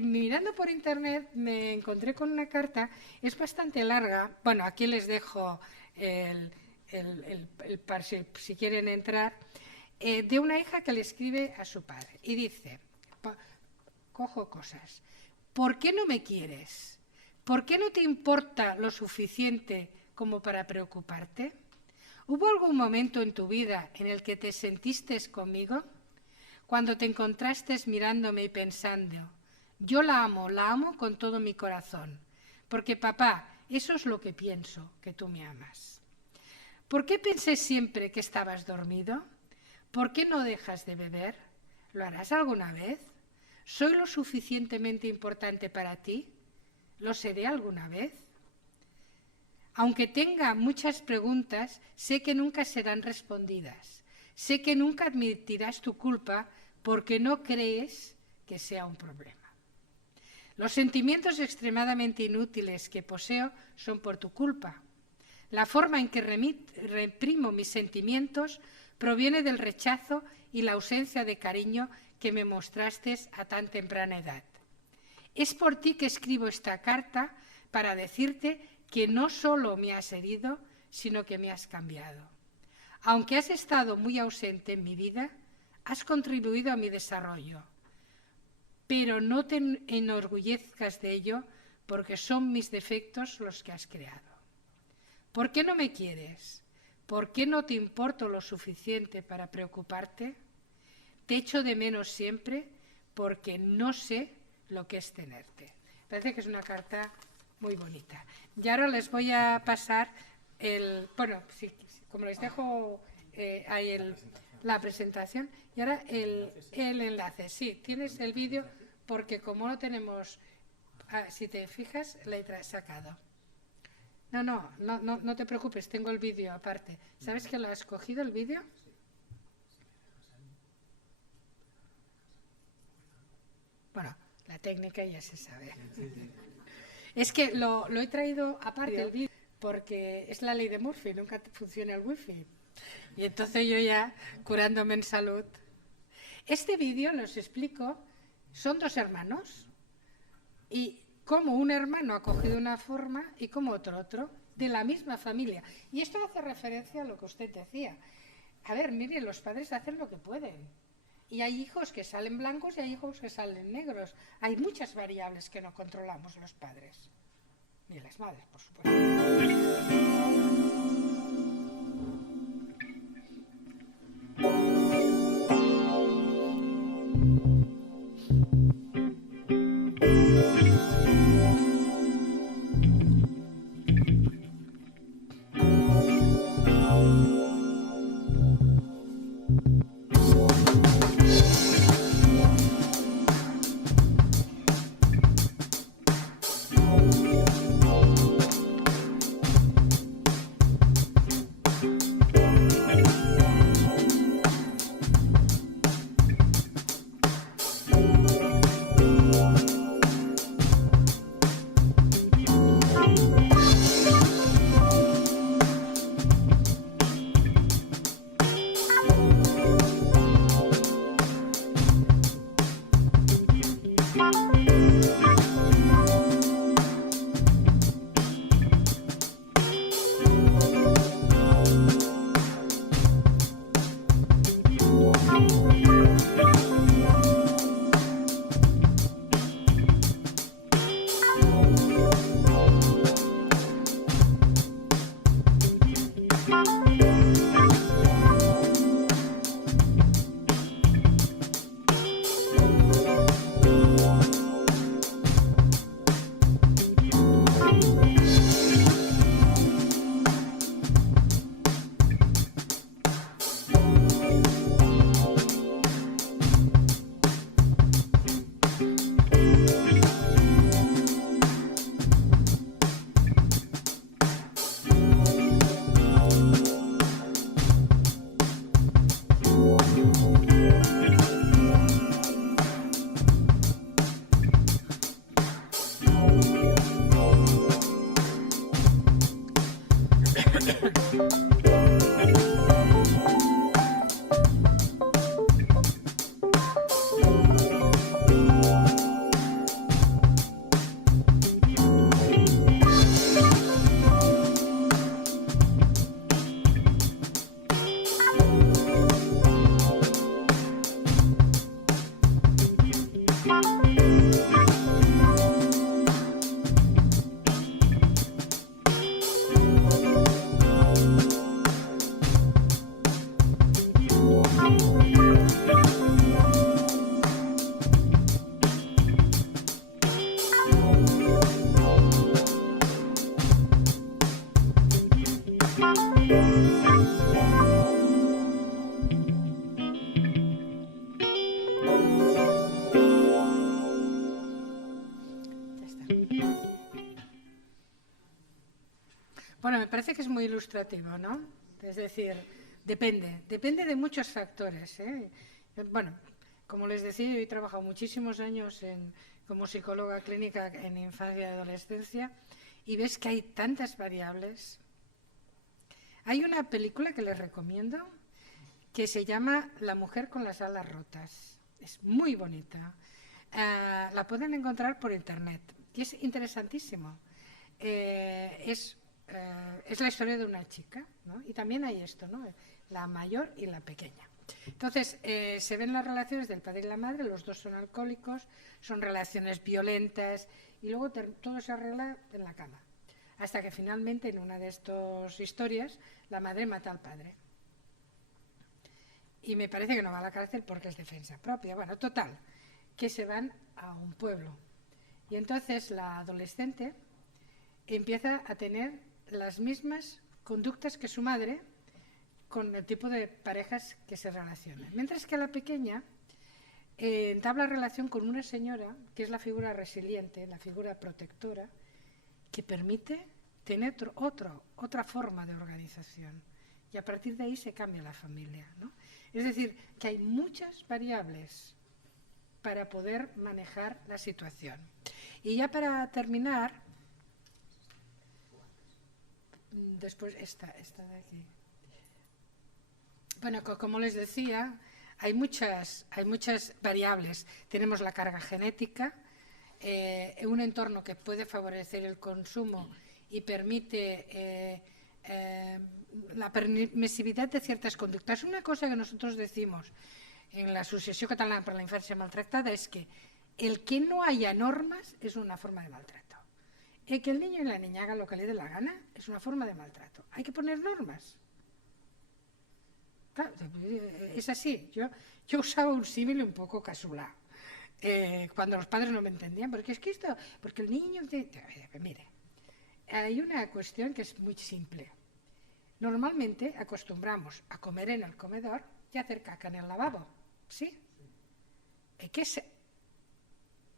Mirando por internet me encontré con una carta, es bastante larga. Bueno, aquí les dejo si quieren entrar, de una hija que le escribe a su padre y dice, cojo cosas, ¿por qué no me quieres? ¿Por qué no te importa lo suficiente como para preocuparte? ¿Hubo algún momento en tu vida en el que te sentiste conmigo? Cuando te encontraste mirándome y pensando, yo la amo con todo mi corazón, porque papá, eso es lo que pienso, que tú me amas. ¿Por qué pensé siempre que estabas dormido? ¿Por qué no dejas de beber? ¿Lo harás alguna vez? ¿Soy lo suficientemente importante para ti? ¿Lo seré alguna vez? Aunque tenga muchas preguntas, sé que nunca serán respondidas. Sé que nunca admitirás tu culpa porque no crees que sea un problema. Los sentimientos extremadamente inútiles que poseo son por tu culpa. La forma en que reprimo mis sentimientos proviene del rechazo y la ausencia de cariño que me mostraste a tan temprana edad. Es por ti que escribo esta carta para decirte que no solo me has herido, sino que me has cambiado. Aunque has estado muy ausente en mi vida, has contribuido a mi desarrollo, pero no te enorgullezcas de ello porque son mis defectos los que has creado. ¿Por qué no me quieres? ¿Por qué no te importo lo suficiente para preocuparte? Te echo de menos siempre porque no sé lo que es tenerte. Parece que es una carta muy bonita. Y ahora les voy a pasar como les dejo ahí la presentación, y ahora el enlace. Sí, tienes el vídeo porque como no tenemos, si te fijas, la he sacado. No te preocupes, tengo el vídeo aparte. ¿Sabes que lo has cogido el vídeo? Bueno, la técnica ya se sabe. Es que lo he traído aparte el vídeo porque es la ley de Murphy, nunca funciona el wifi. Y entonces yo ya, curándome en salud. Este vídeo, los explico, son 2 hermanos y cómo un hermano ha cogido una forma y cómo otro, de la misma familia. Y esto hace referencia a lo que usted decía. A ver, miren, los padres hacen lo que pueden. Y hay hijos que salen blancos y hay hijos que salen negros. Hay muchas variables que no controlamos los padres. Ni las madres, por supuesto. Bueno, me parece que es muy ilustrativo, ¿no? Es decir, depende de muchos factores, ¿eh? Bueno, como les decía, yo he trabajado muchísimos años como psicóloga clínica en infancia y adolescencia y ves que hay tantas variables. Hay una película que les recomiendo que se llama La mujer con las alas rotas. Es muy bonita. La pueden encontrar por internet y es interesantísimo. Es la historia de una chica, ¿no? Y también hay esto, ¿no? La mayor y la pequeña. Entonces, se ven las relaciones del padre y la madre, los dos son alcohólicos, son relaciones violentas y luego todo se arregla en la cama. Hasta que finalmente en una de estas historias la madre mata al padre. Y me parece que no va a la cárcel porque es defensa propia. Bueno, total, que se van a un pueblo. Y entonces la adolescente empieza a tener las mismas conductas que su madre con el tipo de parejas que se relacionan. Mientras que la pequeña entabla relación con una señora que es la figura resiliente, la figura protectora, que permite tener otra forma de organización. Y a partir de ahí se cambia la familia, ¿no? Es decir, que hay muchas variables para poder manejar la situación. Y ya para terminar, después esta de aquí. Bueno, como les decía, hay muchas variables. Tenemos la carga genética, un entorno que puede favorecer el consumo y permite la permisividad de ciertas conductas. Una cosa que nosotros decimos en la Asociación Catalana para la Infancia Maltractada es que el que no haya normas es una forma de maltrato. El que el niño y la niña hagan lo que le dé la gana es una forma de maltrato. Hay que poner normas. Claro, es así. Yo usaba un símil un poco casulá. Cuando los padres no me entendían, porque es que porque el niño... Mire, hay una cuestión que es muy simple. Normalmente acostumbramos a comer en el comedor y a hacer caca en el lavabo, ¿sí?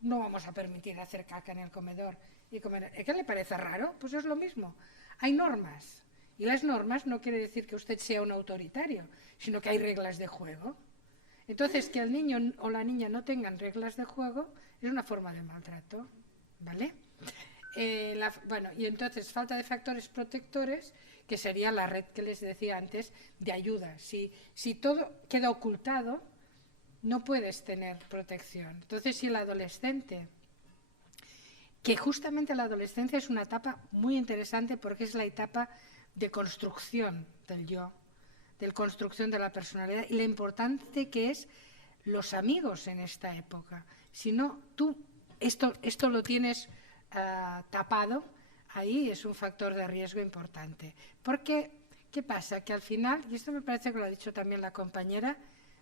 No vamos a permitir hacer caca en el comedor y comer. ¿Qué le parece raro? Pues es lo mismo. Hay normas. Y las normas no quiere decir que usted sea un autoritario, sino que hay reglas de juego. Entonces, que el niño o la niña no tengan reglas de juego es una forma de maltrato, ¿vale? Bueno, y entonces falta de factores protectores, que sería la red que les decía antes de ayuda. Si todo queda ocultado, no puedes tener protección. Entonces, si el adolescente, que justamente la adolescencia es una etapa muy interesante porque es la etapa de construcción del yo, de construcción de la personalidad y lo importante que es los amigos en esta época. Si no, tú esto lo tienes tapado, ahí es un factor de riesgo importante. Porque, ¿qué pasa? Que al final, y esto me parece que lo ha dicho también la compañera,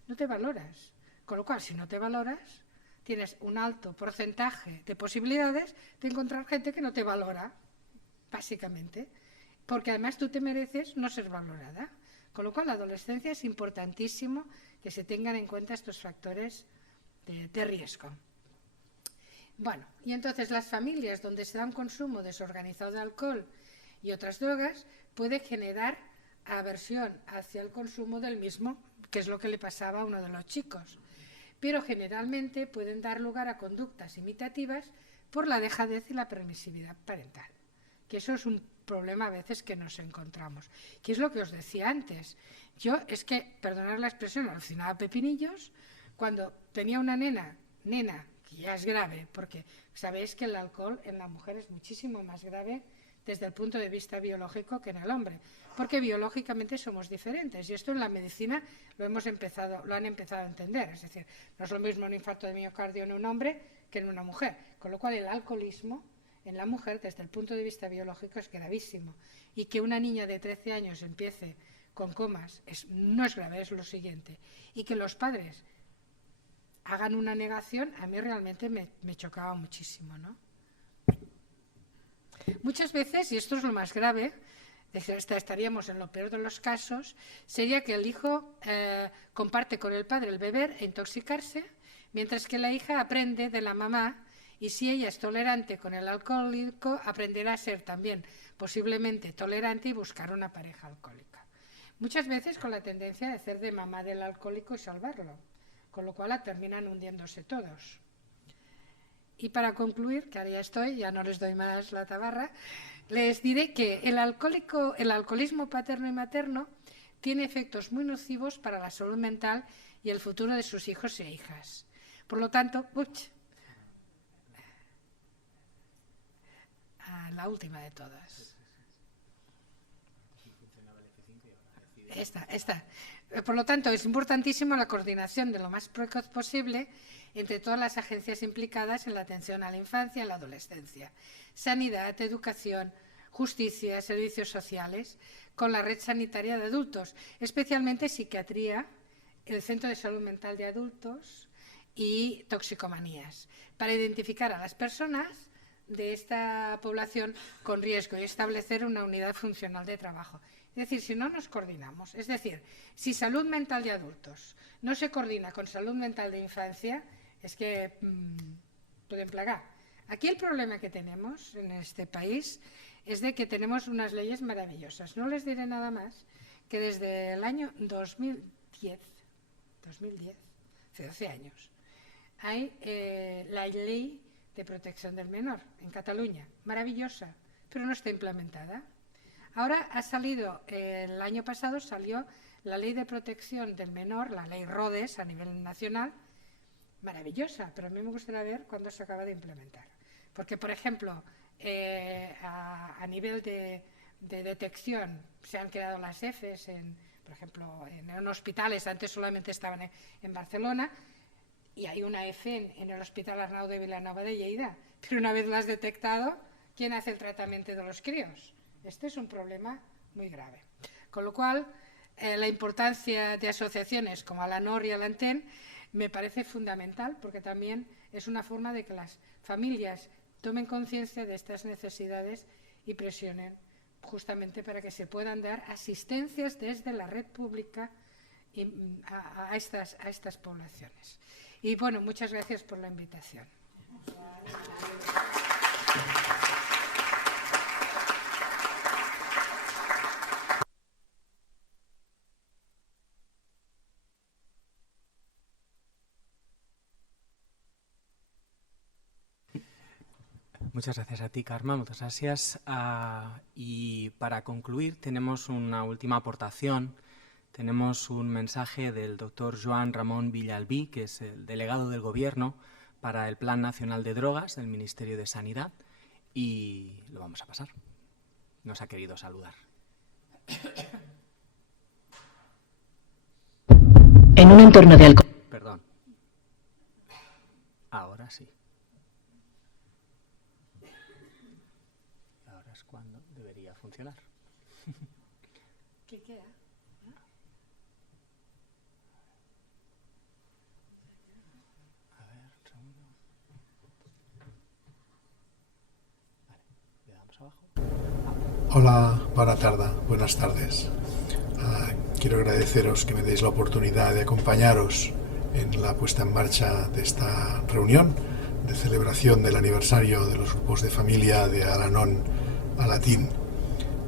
no te valoras. Con lo cual, si no te valoras, tienes un alto porcentaje de posibilidades de encontrar gente que no te valora, básicamente. Porque además tú te mereces no ser valorada. Con lo cual, la adolescencia es importantísimo que se tengan en cuenta estos factores de riesgo. Bueno, y entonces las familias donde se da un consumo desorganizado de alcohol y otras drogas puede generar aversión hacia el consumo del mismo, que es lo que le pasaba a uno de los chicos. Pero generalmente pueden dar lugar a conductas imitativas por la dejadez y la permisividad parental. Que eso es un problema a veces que nos encontramos. Que es lo que os decía antes. Yo es que, perdonad la expresión, alucinaba pepinillos cuando tenía una nena, que ya es grave, porque sabéis que el alcohol en la mujer es muchísimo más grave desde el punto de vista biológico que en el hombre, porque biológicamente somos diferentes y esto en la medicina lo han empezado a entender, es decir, no es lo mismo un infarto de miocardio en un hombre que en una mujer, con lo cual el alcoholismo en la mujer desde el punto de vista biológico es gravísimo y que una niña de 13 años empiece con comas no es grave, es lo siguiente, y que los padres hagan una negación, a mí realmente me chocaba muchísimo, ¿no? Muchas veces, y esto es lo más grave, estaríamos en lo peor de los casos, sería que el hijo comparte con el padre el beber e intoxicarse, mientras que la hija aprende de la mamá Y si ella es tolerante con el alcohólico, aprenderá a ser también posiblemente tolerante y buscar una pareja alcohólica. Muchas veces con la tendencia de hacer de mamá del alcohólico y salvarlo, con lo cual terminan hundiéndose todos. Y para concluir, que ahora ya estoy, ya no les doy más la tabarra, les diré que el alcoholismo paterno y materno tiene efectos muy nocivos para la salud mental y el futuro de sus hijos e hijas. Por lo tanto, la última de todas. Esta. Por lo tanto, es importantísimo la coordinación de lo más precoz posible entre todas las agencias implicadas en la atención a la infancia y la adolescencia. Sanidad, educación, justicia, servicios sociales, con la red sanitaria de adultos, especialmente psiquiatría, el Centro de Salud Mental de Adultos y toxicomanías, para identificar a las personas de esta población con riesgo y establecer una unidad funcional de trabajo. Es decir, si no nos coordinamos, es decir, si salud mental de adultos no se coordina con salud mental de infancia, es que pueden plagar. Aquí el problema que tenemos en este país es de que tenemos unas leyes maravillosas. No les diré nada más que desde el año 2010, hace 12 años, hay la ley de protección del menor en Cataluña, maravillosa, pero no está implementada. Ahora ha salido, el año pasado salió la ley de protección del menor, la ley Rhodes a nivel nacional, maravillosa, pero a mí me gustaría ver cuándo se acaba de implementar. Porque, por ejemplo, a nivel de detección se han creado las EFES, por ejemplo, en hospitales, antes solamente estaban en Barcelona, y hay una EFE en el Hospital Arnau de Vilanova de Lleida, pero una vez lo has detectado, ¿quién hace el tratamiento de los críos? Este es un problema muy grave. Con lo cual, la importancia de asociaciones como Alanor y Alanten me parece fundamental, porque también es una forma de que las familias tomen conciencia de estas necesidades y presionen justamente para que se puedan dar asistencias desde la red pública a estas poblaciones. Y bueno, muchas gracias por la invitación. Muchas gracias a ti, Carme, muchas gracias. Y para concluir, tenemos una última aportación. Tenemos un mensaje del doctor Joan Ramón Villalbí, que es el delegado del Gobierno para el Plan Nacional de Drogas del Ministerio de Sanidad, y lo vamos a pasar. Nos ha querido saludar. En un entorno de alcohol. Perdón. Ahora sí. Ahora es cuando debería funcionar. ¿Qué queda? A ver, un segundo. Vale, le damos abajo. Hola, buenas tardes. Quiero agradeceros que me deis la oportunidad de acompañaros en la puesta en marcha de esta reunión de celebración del aniversario de los grupos de familia de Al-Anon Alatín,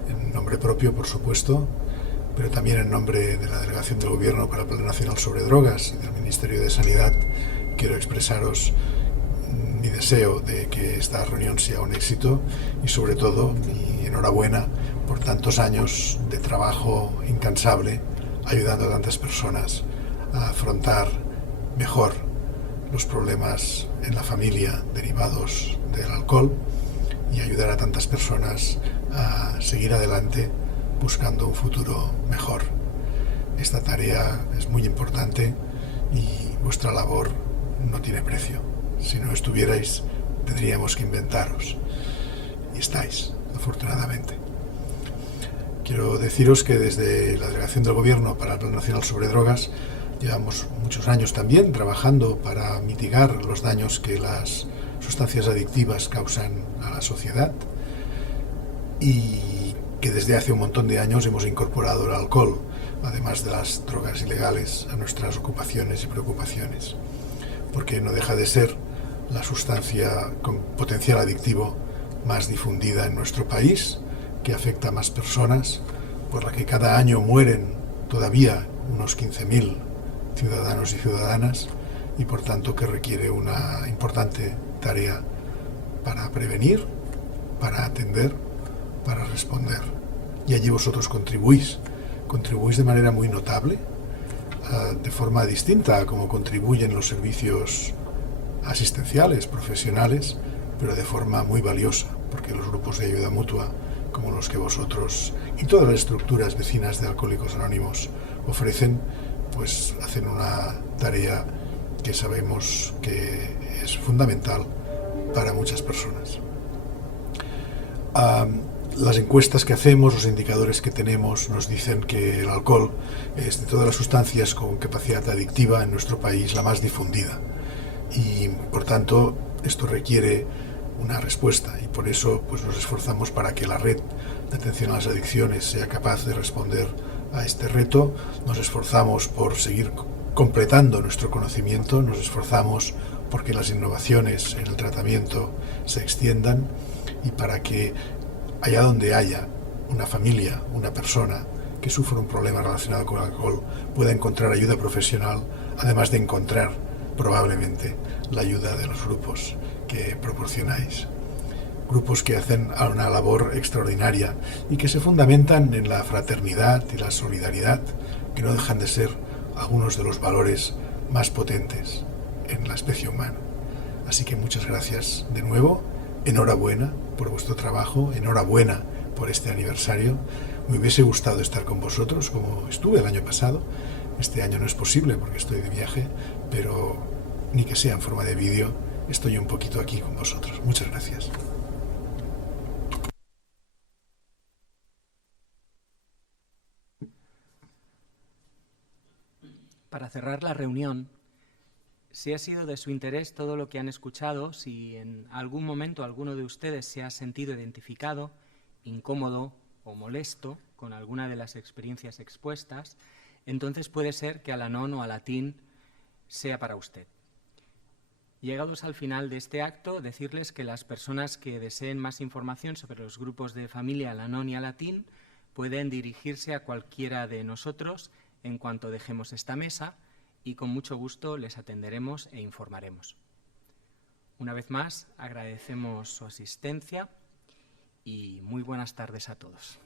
en nombre propio, por supuesto, pero también en nombre de la Delegación del Gobierno para el Plan Nacional sobre Drogas y del Ministerio de Sanidad. Quiero expresaros mi deseo de que esta reunión sea un éxito y, sobre todo, mi enhorabuena por tantos años de trabajo incansable ayudando a tantas personas a afrontar mejor los problemas en la familia derivados del alcohol y ayudar a tantas personas a seguir adelante buscando un futuro mejor. Esta tarea es muy importante y vuestra labor no tiene precio. Si no estuvierais, tendríamos que inventaros. Y estáis, afortunadamente. Quiero deciros que desde la Delegación del Gobierno para el Plan Nacional sobre Drogas llevamos muchos años también trabajando para mitigar los daños que las sustancias adictivas causan a la sociedad y que desde hace un montón de años hemos incorporado el alcohol, además de las drogas ilegales, a nuestras ocupaciones y preocupaciones, porque no deja de ser la sustancia con potencial adictivo más difundida en nuestro país, que afecta a más personas, por la que cada año mueren todavía unos 15.000 ciudadanos y ciudadanas, y por tanto que requiere una importante tarea para prevenir, para atender, para responder. Y allí vosotros contribuís de manera muy notable, de forma distinta a como contribuyen los servicios asistenciales, profesionales, pero de forma muy valiosa, porque los grupos de ayuda mutua, como los que vosotros y todas las estructuras vecinas de Alcohólicos Anónimos ofrecen, pues hacen una tarea que sabemos que es fundamental para muchas personas. Las encuestas que hacemos, los indicadores que tenemos, nos dicen que el alcohol es de todas las sustancias con capacidad adictiva en nuestro país la más difundida. Y por tanto esto requiere una respuesta, y por eso pues nos esforzamos para que la red de atención a las adicciones sea capaz de responder a este reto. Nos esforzamos por seguir completando nuestro conocimiento, nos esforzamos porque las innovaciones en el tratamiento se extiendan, y para que allá donde haya una familia, una persona que sufre un problema relacionado con el alcohol, pueda encontrar ayuda profesional, además de encontrar probablemente la ayuda de los grupos que proporcionáis. Grupos que hacen una labor extraordinaria y que se fundamentan en la fraternidad y la solidaridad, que no dejan de ser algunos de los valores más potentes en la especie humana. Así que muchas gracias de nuevo, enhorabuena por vuestro trabajo, enhorabuena por este aniversario. Me hubiese gustado estar con vosotros como estuve el año pasado. Este año no es posible porque estoy de viaje, pero ni que sea en forma de vídeo, estoy un poquito aquí con vosotros. Muchas gracias. Para cerrar la reunión, si ha sido de su interés todo lo que han escuchado, si en algún momento alguno de ustedes se ha sentido identificado, incómodo o molesto con alguna de las experiencias expuestas, entonces puede ser que Al-Anon o Alatín sea para usted. Llegados al final de este acto, decirles que las personas que deseen más información sobre los grupos de familia Al-Anon y Alatín pueden dirigirse a cualquiera de nosotros en cuanto dejemos esta mesa, y con mucho gusto les atenderemos e informaremos. Una vez más, agradecemos su asistencia y muy buenas tardes a todos.